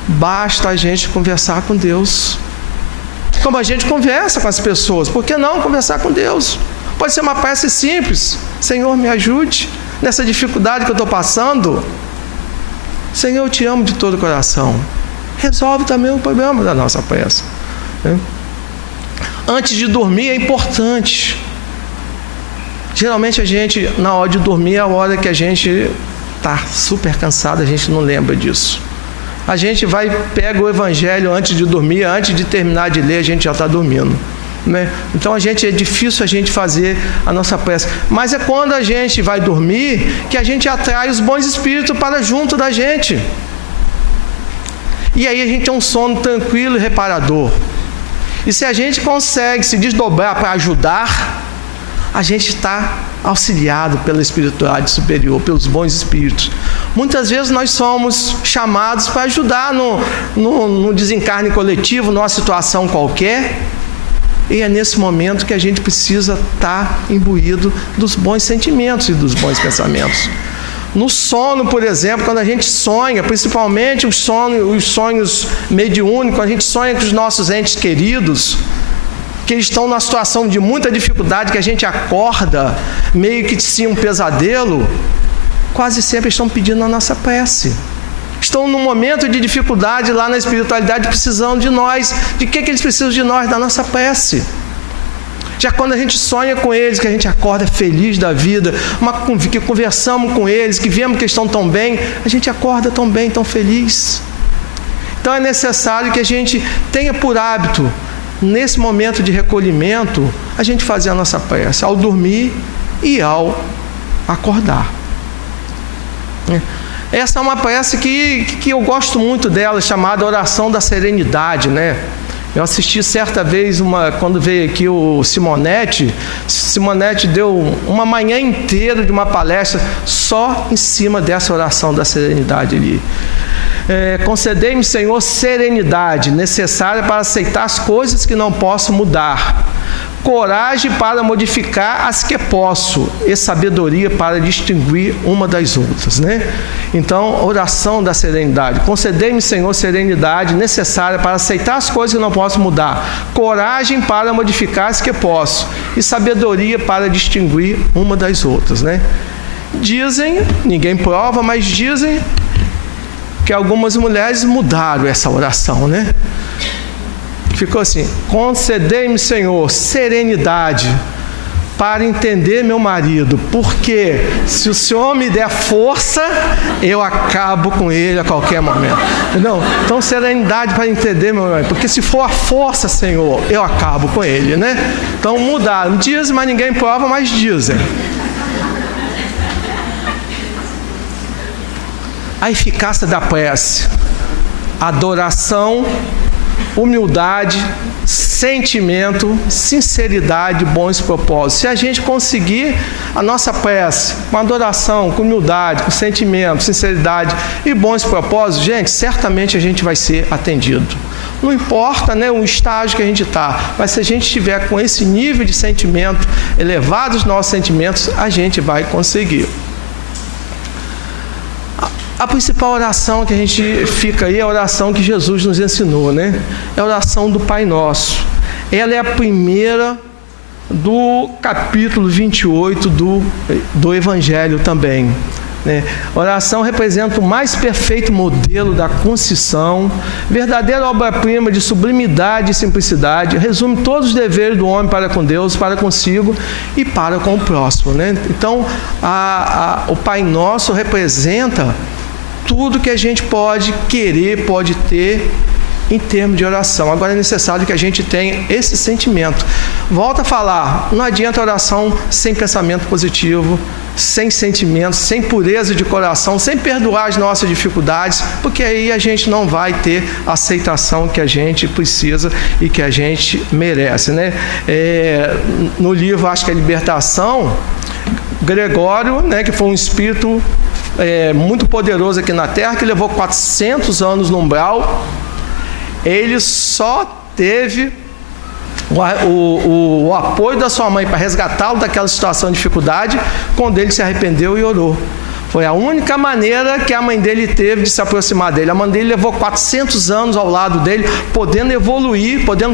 Basta a gente conversar com Deus. Como a gente conversa com as pessoas, por que não conversar com Deus? Pode ser uma peça simples. Senhor, me ajude nessa dificuldade que eu estou passando. Senhor, eu te amo de todo o coração. Resolve também o problema da nossa peça. Antes de dormir é importante. Geralmente a gente, na hora de dormir, é a hora que a gente está super cansado, a gente não lembra disso. A gente pega o Evangelho antes de dormir, antes de terminar de ler, a gente já está dormindo. Então é difícil a gente fazer a nossa prece, mas é quando a gente vai dormir que a gente atrai os bons espíritos para junto da gente, e aí a gente tem um sono tranquilo e reparador. E se a gente consegue se desdobrar para ajudar, a gente está auxiliado pela espiritualidade superior, pelos bons espíritos. Muitas vezes nós somos chamados para ajudar no desencarne coletivo, numa situação qualquer. E é nesse momento que a gente precisa estar imbuído dos bons sentimentos e dos bons pensamentos. No sono, por exemplo, quando a gente sonha, principalmente os sonhos mediúnicos, a gente sonha com os nossos entes queridos, que eles estão numa situação de muita dificuldade, que a gente acorda meio que sim um pesadelo, quase sempre estão pedindo a nossa prece. Estão num momento de dificuldade lá na espiritualidade, precisando de nós. De que eles precisam de nós? Da nossa prece. Já quando a gente sonha com eles, que a gente acorda feliz da vida, que conversamos com eles, que vemos que estão tão bem, a gente acorda tão bem, tão feliz. Então é necessário que a gente tenha por hábito, nesse momento de recolhimento, a gente fazer a nossa prece, ao dormir e ao acordar. Essa é uma prece que eu gosto muito dela, chamada Oração da Serenidade, Eu assisti certa vez, quando veio aqui o Simonetti deu uma manhã inteira de uma palestra só em cima dessa oração da serenidade ali. Concedei-me, Senhor, serenidade necessária para aceitar as coisas que não posso mudar, coragem para modificar as que posso e sabedoria para distinguir uma das outras, Então, oração da serenidade. Concedei-me, Senhor, serenidade necessária para aceitar as coisas que não posso mudar, coragem para modificar as que posso e sabedoria para distinguir uma das outras, Dizem, ninguém prova, mas dizem que algumas mulheres mudaram essa oração, Ficou assim: concedei-me, Senhor, serenidade para entender meu marido, porque se o Senhor me der força, eu acabo com ele a qualquer momento. Não, então serenidade para entender meu marido, porque se for a força, Senhor, eu acabo com ele, Então mudaram, dizem, mas ninguém prova, mas dizem. A eficácia da prece: adoração, humildade, sentimento, sinceridade, bons propósitos. Se a gente conseguir a nossa prece com adoração, com humildade, com sentimento, sinceridade e bons propósitos, gente, certamente a gente vai ser atendido. Não importa o estágio que a gente está, mas se a gente estiver com esse nível de sentimento, elevado os nossos sentimentos, a gente vai conseguir. A principal oração que a gente fica aí é a oração que Jesus nos ensinou, É a oração do Pai Nosso. Ela é a primeira do capítulo 28 do Evangelho também. Oração representa o mais perfeito modelo da concisão, verdadeira obra-prima de sublimidade e simplicidade, resume todos os deveres do homem para com Deus, para consigo e para com o próximo. Então, o Pai Nosso representa tudo que a gente pode querer, pode ter em termos de oração. Agora é necessário que a gente tenha esse sentimento. Volto a falar, não adianta oração sem pensamento positivo, sem sentimento, sem pureza de coração, sem perdoar as nossas dificuldades, porque aí a gente não vai ter a aceitação que a gente precisa e que a gente merece. No livro, acho que é Libertação, Gregório, que foi um espírito muito poderoso aqui na Terra, que levou 400 anos no umbral, ele só teve o apoio da sua mãe para resgatá-lo daquela situação de dificuldade quando ele se arrependeu e orou. Foi a única maneira que a mãe dele teve de se aproximar dele. A mãe dele levou 400 anos ao lado dele, podendo evoluir, podendo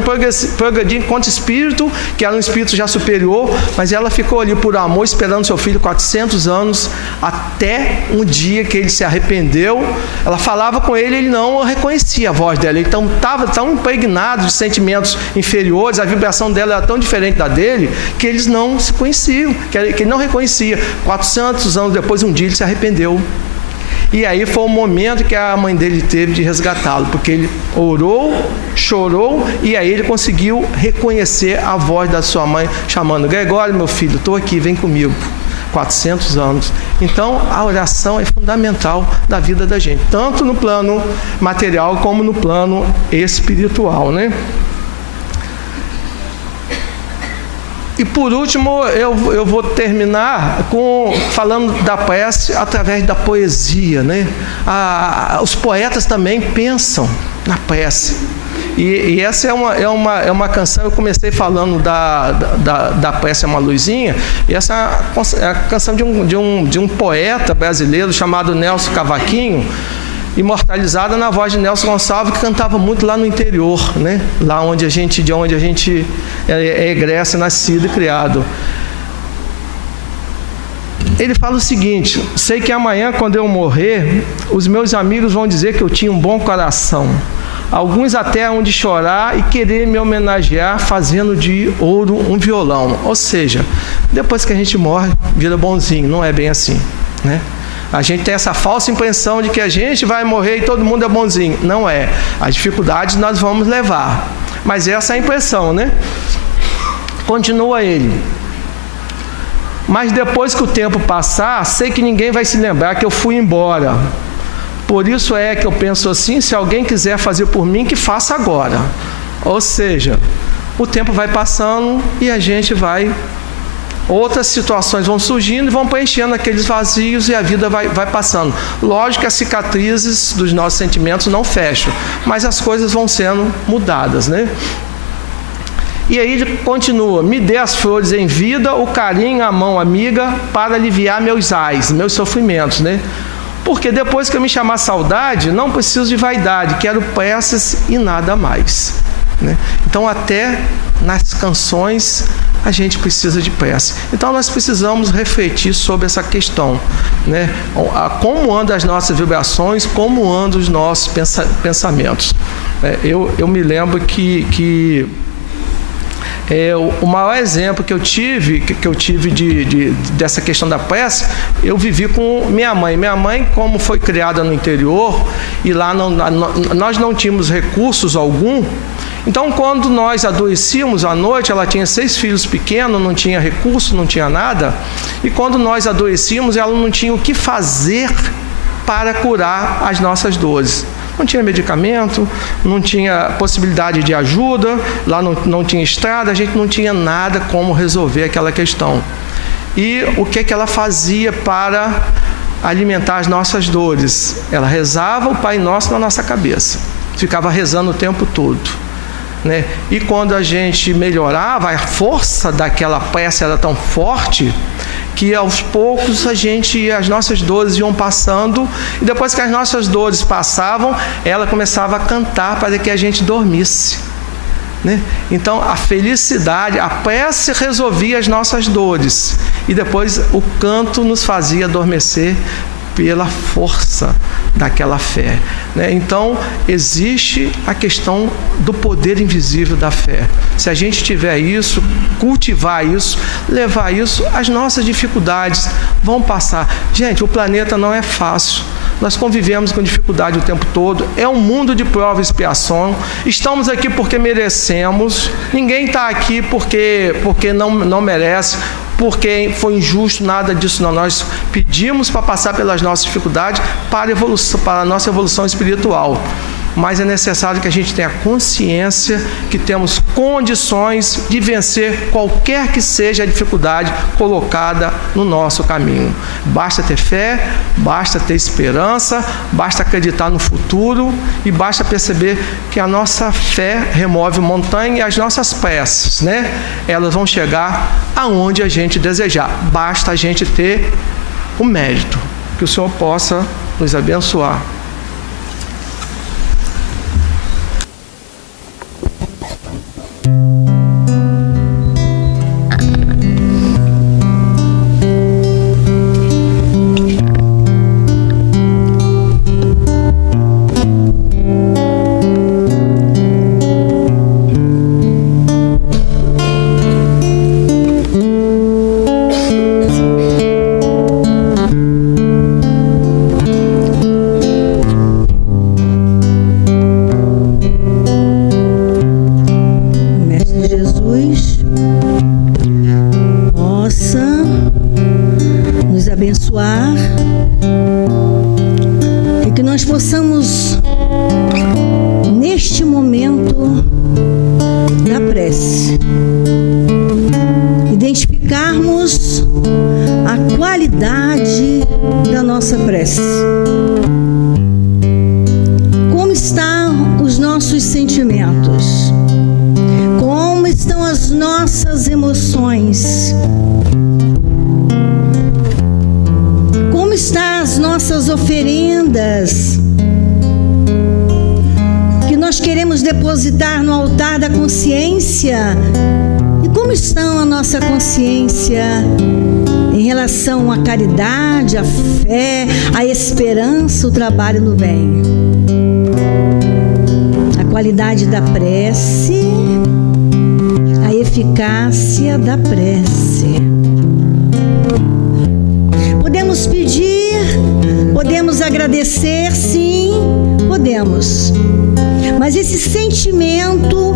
progredir enquanto espírito, que era um espírito já superior, mas ela ficou ali por amor, esperando seu filho 400 anos, até um dia que ele se arrependeu. Ela falava com ele, ele não reconhecia a voz dela. Ele estava tão impregnado de sentimentos inferiores, a vibração dela era tão diferente da dele, que eles não se conheciam, que ele não reconhecia. 400 anos depois, um dia ele se arrependeu. E aí foi o momento que a mãe dele teve de resgatá-lo, porque ele orou, chorou, e aí ele conseguiu reconhecer a voz da sua mãe chamando: Gregório, meu filho, estou aqui, vem comigo. 400 anos. Então a oração é fundamental da vida da gente, tanto no plano material como no plano espiritual, E por último, eu vou terminar falando da prece através da poesia. Os poetas também pensam na prece. E essa é uma canção, eu comecei falando da prece é uma luzinha, e essa é a canção de um poeta brasileiro chamado Nelson Cavaquinho, imortalizada na voz de Nelson Gonçalves, que cantava muito lá no interior, lá de onde a gente é egresso, nascido e criado. Ele fala o seguinte: sei que amanhã, quando eu morrer, os meus amigos vão dizer que eu tinha um bom coração. Alguns até hão de chorar e querer me homenagear fazendo de ouro um violão. Ou seja, depois que a gente morre, vira bonzinho. Não é bem assim, A gente tem essa falsa impressão de que a gente vai morrer e todo mundo é bonzinho. Não é. As dificuldades nós vamos levar. Mas essa é a impressão, Continua ele. Mas depois que o tempo passar, sei que ninguém vai se lembrar que eu fui embora. Por isso é que eu penso assim: se alguém quiser fazer por mim, que faça agora. Ou seja, o tempo vai passando e a gente vai... Outras situações vão surgindo e vão preenchendo aqueles vazios e a vida vai passando. Lógico que as cicatrizes dos nossos sentimentos não fecham, mas as coisas vão sendo mudadas, E aí ele continua: me dê as flores em vida, o carinho, a mão amiga, para aliviar meus ais, meus sofrimentos, Porque depois que eu me chamar saudade, não preciso de vaidade, quero preces e nada mais. Então até nas canções a gente precisa de prece. Então nós precisamos refletir sobre essa questão, como andam as nossas vibrações, como andam os nossos pensamentos. Eu me lembro que o maior exemplo que eu tive dessa questão da prece, eu vivi com minha mãe. Minha mãe, como foi criada no interior, e lá nós não tínhamos recursos algum. Então, quando nós adoecíamos à noite, ela tinha 6 filhos pequenos, não tinha recurso, não tinha nada. E quando nós adoecíamos, ela não tinha o que fazer para curar as nossas dores. Não tinha medicamento, não tinha possibilidade de ajuda, lá não tinha estrada, a gente não tinha nada como resolver aquela questão. E o que ela fazia para alimentar as nossas dores? Ela rezava o Pai Nosso na nossa cabeça, ficava rezando o tempo todo. E quando a gente melhorava, a força daquela prece era tão forte que aos poucos as nossas dores iam passando, e depois que as nossas dores passavam, ela começava a cantar para que a gente dormisse. Então a felicidade, a prece resolvia as nossas dores, e depois o canto nos fazia adormecer pela força daquela fé, né? Então, existe a questão do poder invisível da fé. Se a gente tiver isso, cultivar isso, levar isso, as nossas dificuldades vão passar. Gente, o planeta não é fácil. Nós convivemos com dificuldade o tempo todo. É um mundo de prova e expiação. Estamos aqui porque merecemos. Ninguém está aqui porque não merece, porque foi injusto, nada disso não. Nós pedimos para passar pelas nossas dificuldades para a nossa evolução espiritual. Mas é necessário que a gente tenha consciência que temos condições de vencer qualquer que seja a dificuldade colocada no nosso caminho. Basta ter fé, basta ter esperança, basta acreditar no futuro e basta perceber que a nossa fé remove montanha e as nossas preces, né? Elas vão chegar aonde a gente desejar. Basta a gente ter o mérito. Que o Senhor possa nos abençoar. E que nós possamos, neste momento da prece, identificarmos a qualidade da nossa prece. Como estão os nossos sentimentos? Como estão as nossas emoções? Como estão as nossas oferendas que nós queremos depositar no altar da consciência? E como estão a nossa consciência em relação à caridade, à fé, à esperança, o trabalho no bem? A qualidade da prece, a eficácia da prece. Podemos pedir, podemos agradecer, sim, podemos. Mas esse sentimento,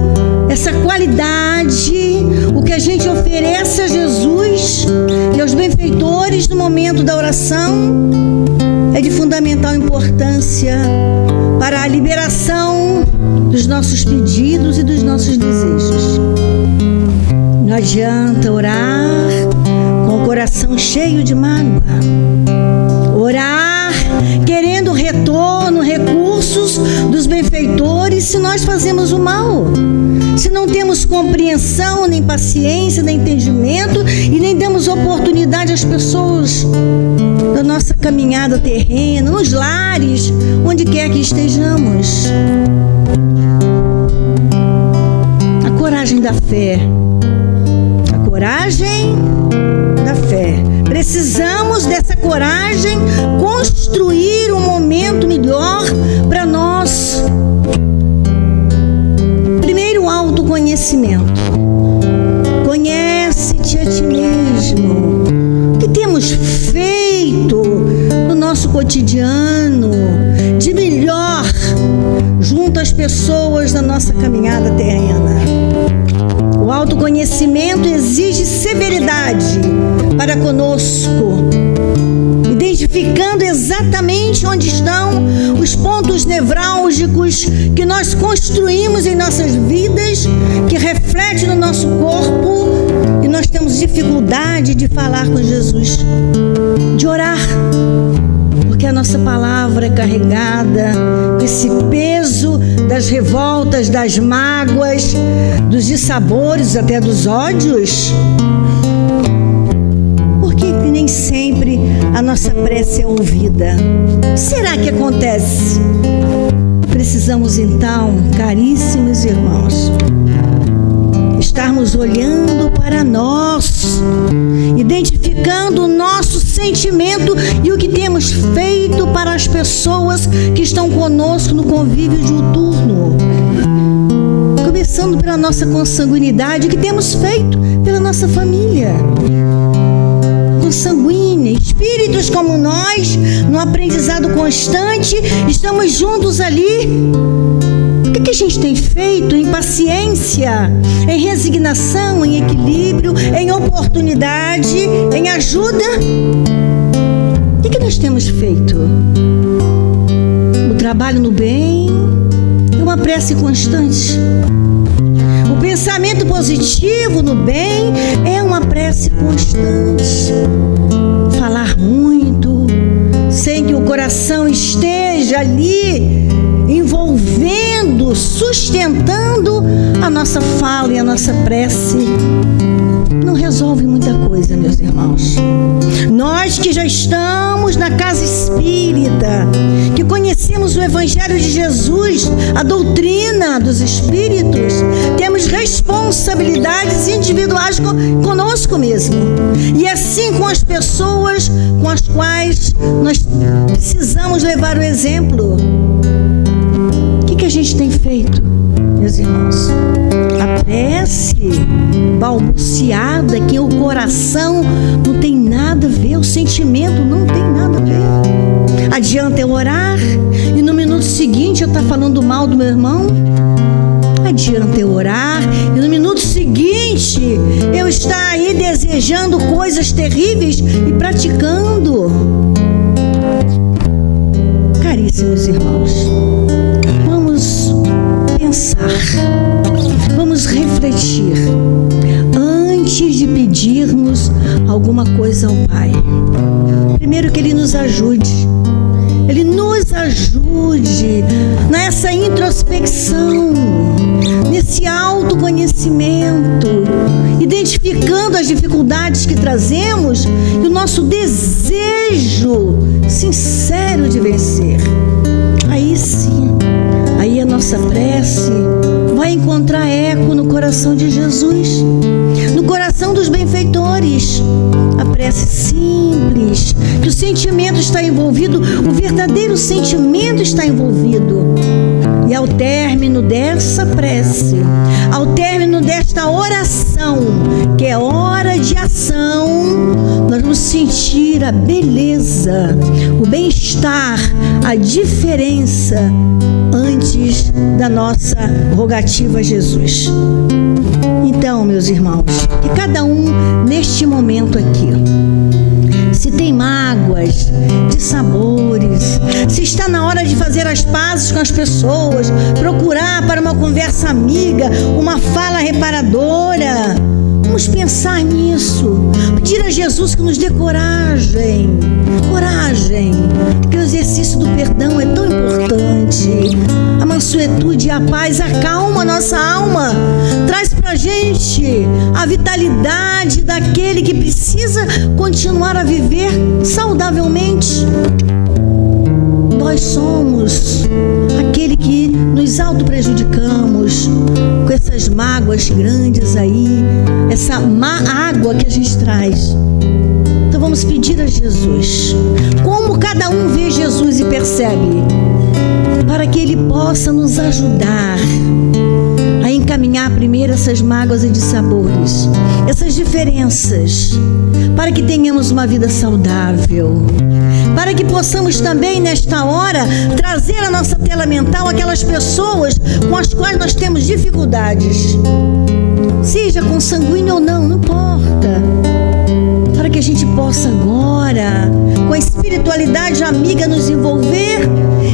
essa qualidade, o que a gente oferece a Jesus e aos benfeitores no momento da oração, é de fundamental importância para a liberação dos nossos pedidos e dos nossos desejos. Não adianta orar com o coração cheio de mágoa, orar querendo retorno, recursos dos benfeitores, se nós fazemos o mal, se não temos compreensão, nem paciência, nem entendimento e nem damos oportunidade às pessoas da nossa caminhada terrena, nos lares, onde quer que estejamos. A coragem da fé. A coragem da fé. Precisamos dessa coragem, construir um momento melhor para nós. Primeiro, autoconhecimento. Conhece-te a ti mesmo. O que temos feito no nosso cotidiano de melhor junto às pessoas da nossa caminhada terrena? O autoconhecimento exige severidade para conosco, identificando exatamente onde estão os pontos nevrálgicos que nós construímos em nossas vidas, que reflete no nosso corpo, e nós temos dificuldade de falar com Jesus, de orar, porque a nossa palavra é carregada com esse peso das revoltas, das mágoas, dos dissabores, até dos ódios. Por que nem sempre a nossa prece é ouvida? Será que acontece? Precisamos então, caríssimos irmãos, estarmos olhando para nós, identificando o nosso sentimento e o que temos feito para as pessoas que estão conosco no convívio diuturno. Começando pela nossa consanguinidade, o que temos feito pela nossa família consanguínea, espíritos como nós, no aprendizado constante, estamos juntos ali. O que a gente tem feito em paciência, em resignação, em equilíbrio, em oportunidade, em ajuda? O que nós temos feito? O trabalho no bem é uma prece constante. O pensamento positivo no bem é uma prece constante. Falar muito, sem que o coração esteja ali envolvendo, sustentando a nossa fala e a nossa prece, não resolve muita coisa, meus irmãos. Nós que já estamos na casa espírita, que conhecemos o Evangelho de Jesus, a doutrina dos espíritos, temos responsabilidades individuais conosco mesmo. E assim com as pessoas com as quais nós precisamos levar o exemplo. O que a gente tem feito, meus irmãos? A prece balbuciada, que o coração não tem nada a ver, o sentimento não tem nada a ver. Adianta eu orar e no minuto seguinte eu estar falando mal do meu irmão? Adianta eu orar e no minuto seguinte eu estar aí desejando coisas terríveis e praticando? Caríssimos irmãos, vamos pensar, vamos refletir antes de pedirmos alguma coisa ao Pai. Primeiro, que Ele nos ajude. Ele nos ajude nessa introspecção, nesse autoconhecimento, identificando as dificuldades que trazemos e o nosso desejo sincero de vencer. Aí sim, aí a nossa prece vai encontrar eco no coração de Jesus, no coração dos benfeitores. A prece simples, que o sentimento está envolvido, o verdadeiro sentimento está envolvido. E ao término dessa prece, ao término desta oração, que é hora de ação, nós vamos sentir a beleza, o bem-estar, a diferença antes da nossa rogativa a Jesus. Então, meus irmãos, que cada um neste momento aqui, se tem mágoas, dissabores, se está na hora de fazer as pazes com as pessoas, procurar para uma conversa amiga, uma fala reparadora, vamos pensar nisso, pedir a Jesus que nos dê coragem, porque o exercício do perdão é tão importante. A mansuetude e a paz acalma a nossa alma, traz pra gente a vitalidade daquele que precisa continuar a viver saudavelmente. Nós somos aquele que nos auto-prejudicamos com essas mágoas grandes aí, essa má água que a gente traz. Então vamos pedir a Jesus, como cada um vê Jesus e percebe, para que Ele possa nos ajudar a encaminhar primeiro essas mágoas e dissabores, essas diferenças, para que tenhamos uma vida saudável, para que possamos também nesta hora trazer à nossa tela mental aquelas pessoas com as quais nós temos dificuldades, seja consanguíneo ou não, não importa, para que a gente possa agora, com a espiritualidade amiga, nos envolver,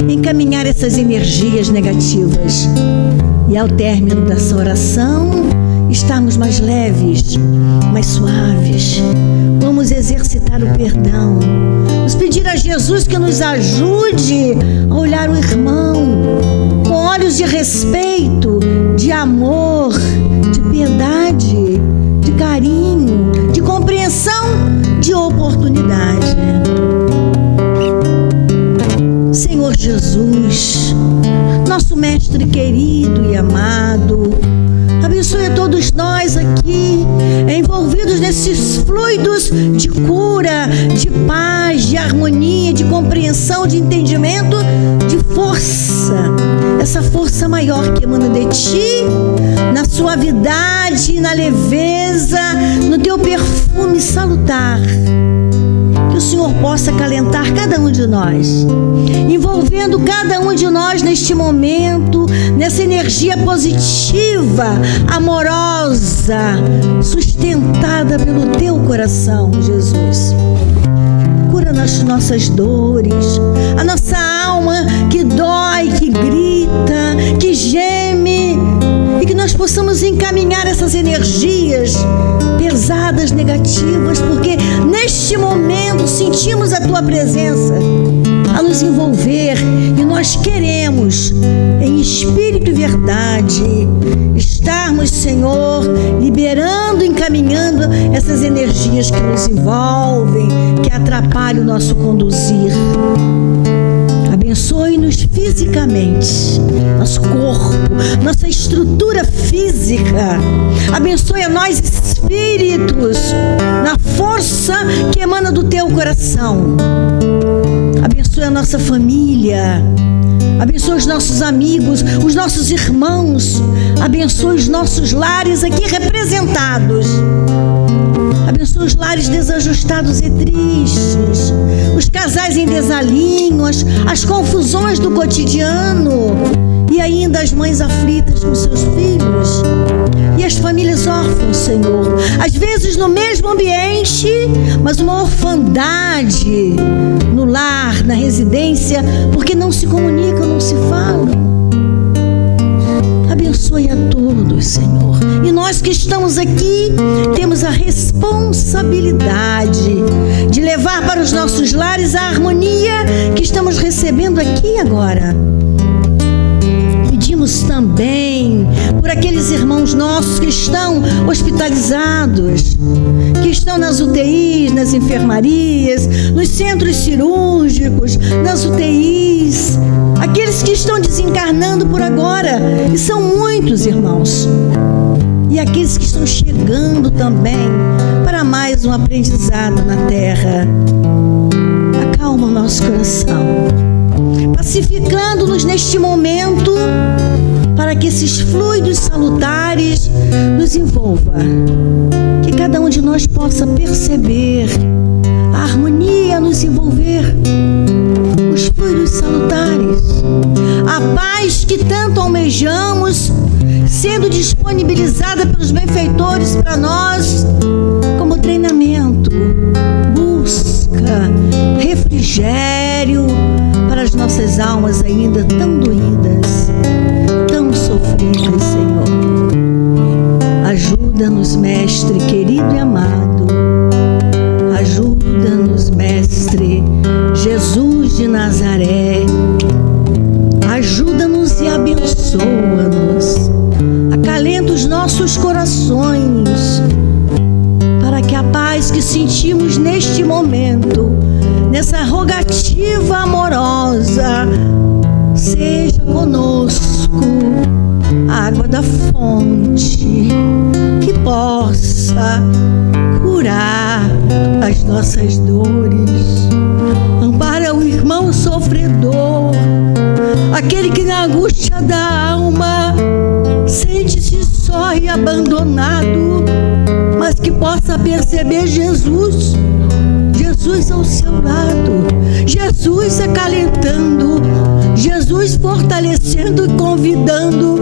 encaminhar essas energias negativas. E ao término dessa oração, estarmos mais leves, mais suaves. Vamos exercitar o perdão. Vamos pedir a Jesus que nos ajude a olhar o irmão com olhos de respeito, de amor, de piedade, de carinho, de compreensão, de oportunidade. Senhor Jesus, nosso mestre querido e amado, abençoe a todos nós aqui envolvidos nesses fluidos de cura, de paz, de harmonia, de compreensão, de entendimento, de força. Essa força maior que emana de ti, na suavidade, na leveza, no teu perfume salutar. Que o Senhor possa acalentar cada um de nós, envolvendo cada um de nós neste momento, nessa energia positiva, amorosa, sustentada pelo teu coração, Jesus. Cura nas nossas dores, a nossa alma que dói, que grita, que geme, e que nós possamos encaminhar essas energias pesadas, negativas, porque neste momento sentimos a tua presença a nos envolver, e nós queremos, em espírito e verdade, estarmos, Senhor, liberando, encaminhando essas energias que nos envolvem, que atrapalham o nosso conduzir. Abençoe-nos fisicamente, nosso corpo, nossa estrutura física. Abençoe a nós espíritos, na força que emana do teu coração. Abençoe a nossa família. Abençoe os nossos amigos, os nossos irmãos. Abençoe os nossos lares aqui representados. Abençoe os lares desajustados e tristes, os casais em desalinho, as confusões do cotidiano, e ainda as mães aflitas com seus filhos, e as famílias órfãs, Senhor, às vezes no mesmo ambiente, mas uma orfandade no lar, na residência, porque não se comunicam, não se falam. Abençoe a todos, Senhor. E nós que estamos aqui temos a responsabilidade de levar para os nossos lares a harmonia que estamos recebendo aqui agora. Pedimos também por aqueles irmãos nossos que estão hospitalizados, que estão nas UTIs, nas enfermarias, nos centros cirúrgicos, nas UTIs, aqueles que estão desencarnando por agora, e são muitos, irmãos, e aqueles que estão chegando também para mais um aprendizado na terra. Acalma o nosso coração, pacificando-nos neste momento, para que esses fluidos salutares nos envolvam, que cada um de nós possa perceber a harmonia nos envolver, os fluidos salutares, a paz que tanto almejamos, sendo disponibilizada pelos benfeitores para nós, como treinamento, busca, refrigério para as nossas almas ainda tão doídas, tão sofridas, Senhor. Ajuda-nos, Mestre querido e amado. Ajuda-nos, Mestre Jesus de Nazaré. Ajuda-nos e abençoa-nos. Acalenta os nossos corações, para que a paz que sentimos neste momento, nessa rogativa amorosa, seja conosco a água da fonte, que possa curar as nossas dores. Ampara o irmão sofredor, aquele que na angústia da alma sente-se só e abandonado, mas que possa perceber Jesus ao seu lado, Jesus acalentando, Jesus fortalecendo e convidando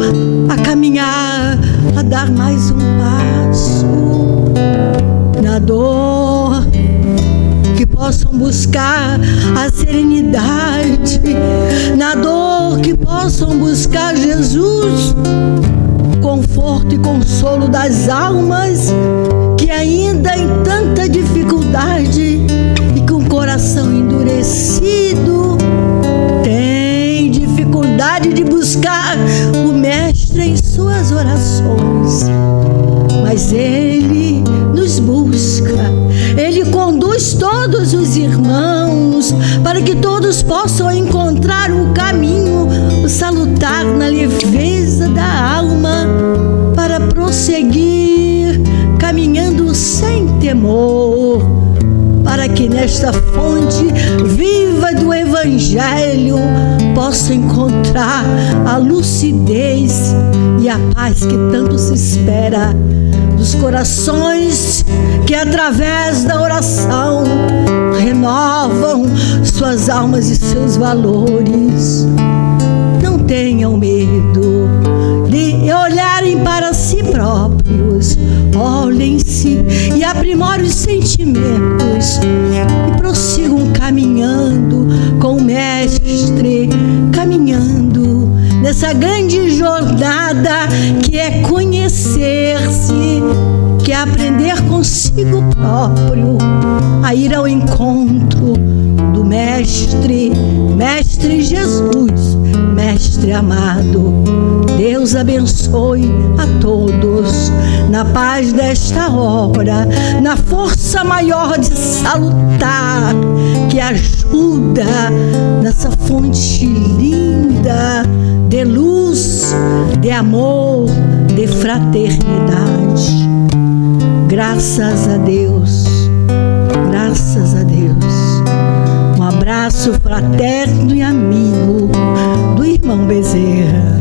a caminhar, a dar mais um passo. Na dor, que possam buscar a serenidade, na dor que possam buscar Jesus, conforto e consolo das almas que ainda em tanta dificuldade e com o coração endurecido tem dificuldade de buscar o Mestre em suas orações, mas Ele nos busca, Ele conduz todos os irmãos para que todos possam encontrar o caminho, o salutar na leveza da alma, para prosseguir caminhando temor, para que nesta fonte viva do Evangelho possa encontrar a lucidez e a paz que tanto se espera dos corações que através da oração renovam suas almas e seus valores. Não tenham medo de olharem para si próprios, olhem-se e aprimorem os sentimentos e prossigam caminhando com o Mestre, caminhando nessa grande jornada que é conhecer-se, que é aprender consigo próprio a ir ao encontro do Mestre, Mestre Jesus, Mestre amado. Deus abençoe a todos na paz desta hora, na força maior de salutar, que ajuda nessa fonte linda de luz, de amor, de fraternidade. Graças a Deus, graças a Deus. Um abraço fraterno e amigo do irmão Bezerra.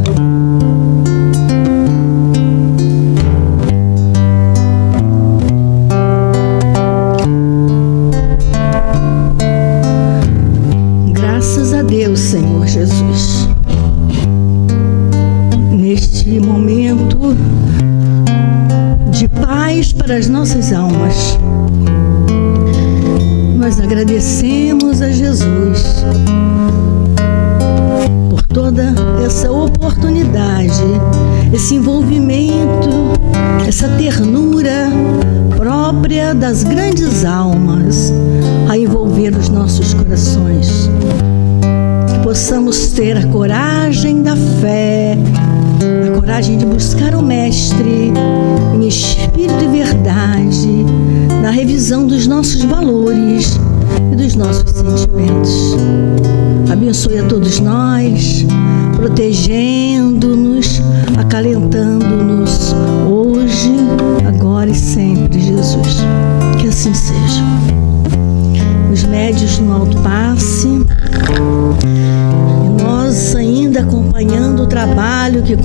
Graças a Deus, Senhor Jesus. Neste momento de paz para as nossas almas, nós agradecemos a Jesus por toda essa oportunidade, esse envolvimento, essa ternura própria das grandes almas a envolver os nossos corações. Que possamos ter a coragem da fé, a coragem de buscar o Mestre em espírito e verdade, na revisão dos nossos valores e dos nossos sentimentos. Abençoe a todos nós, protegendo-nos, acalentando-nos hoje, agora e sempre, Jesus. Que assim seja. Os médios no alto passe, e nós ainda acompanhando o trabalho que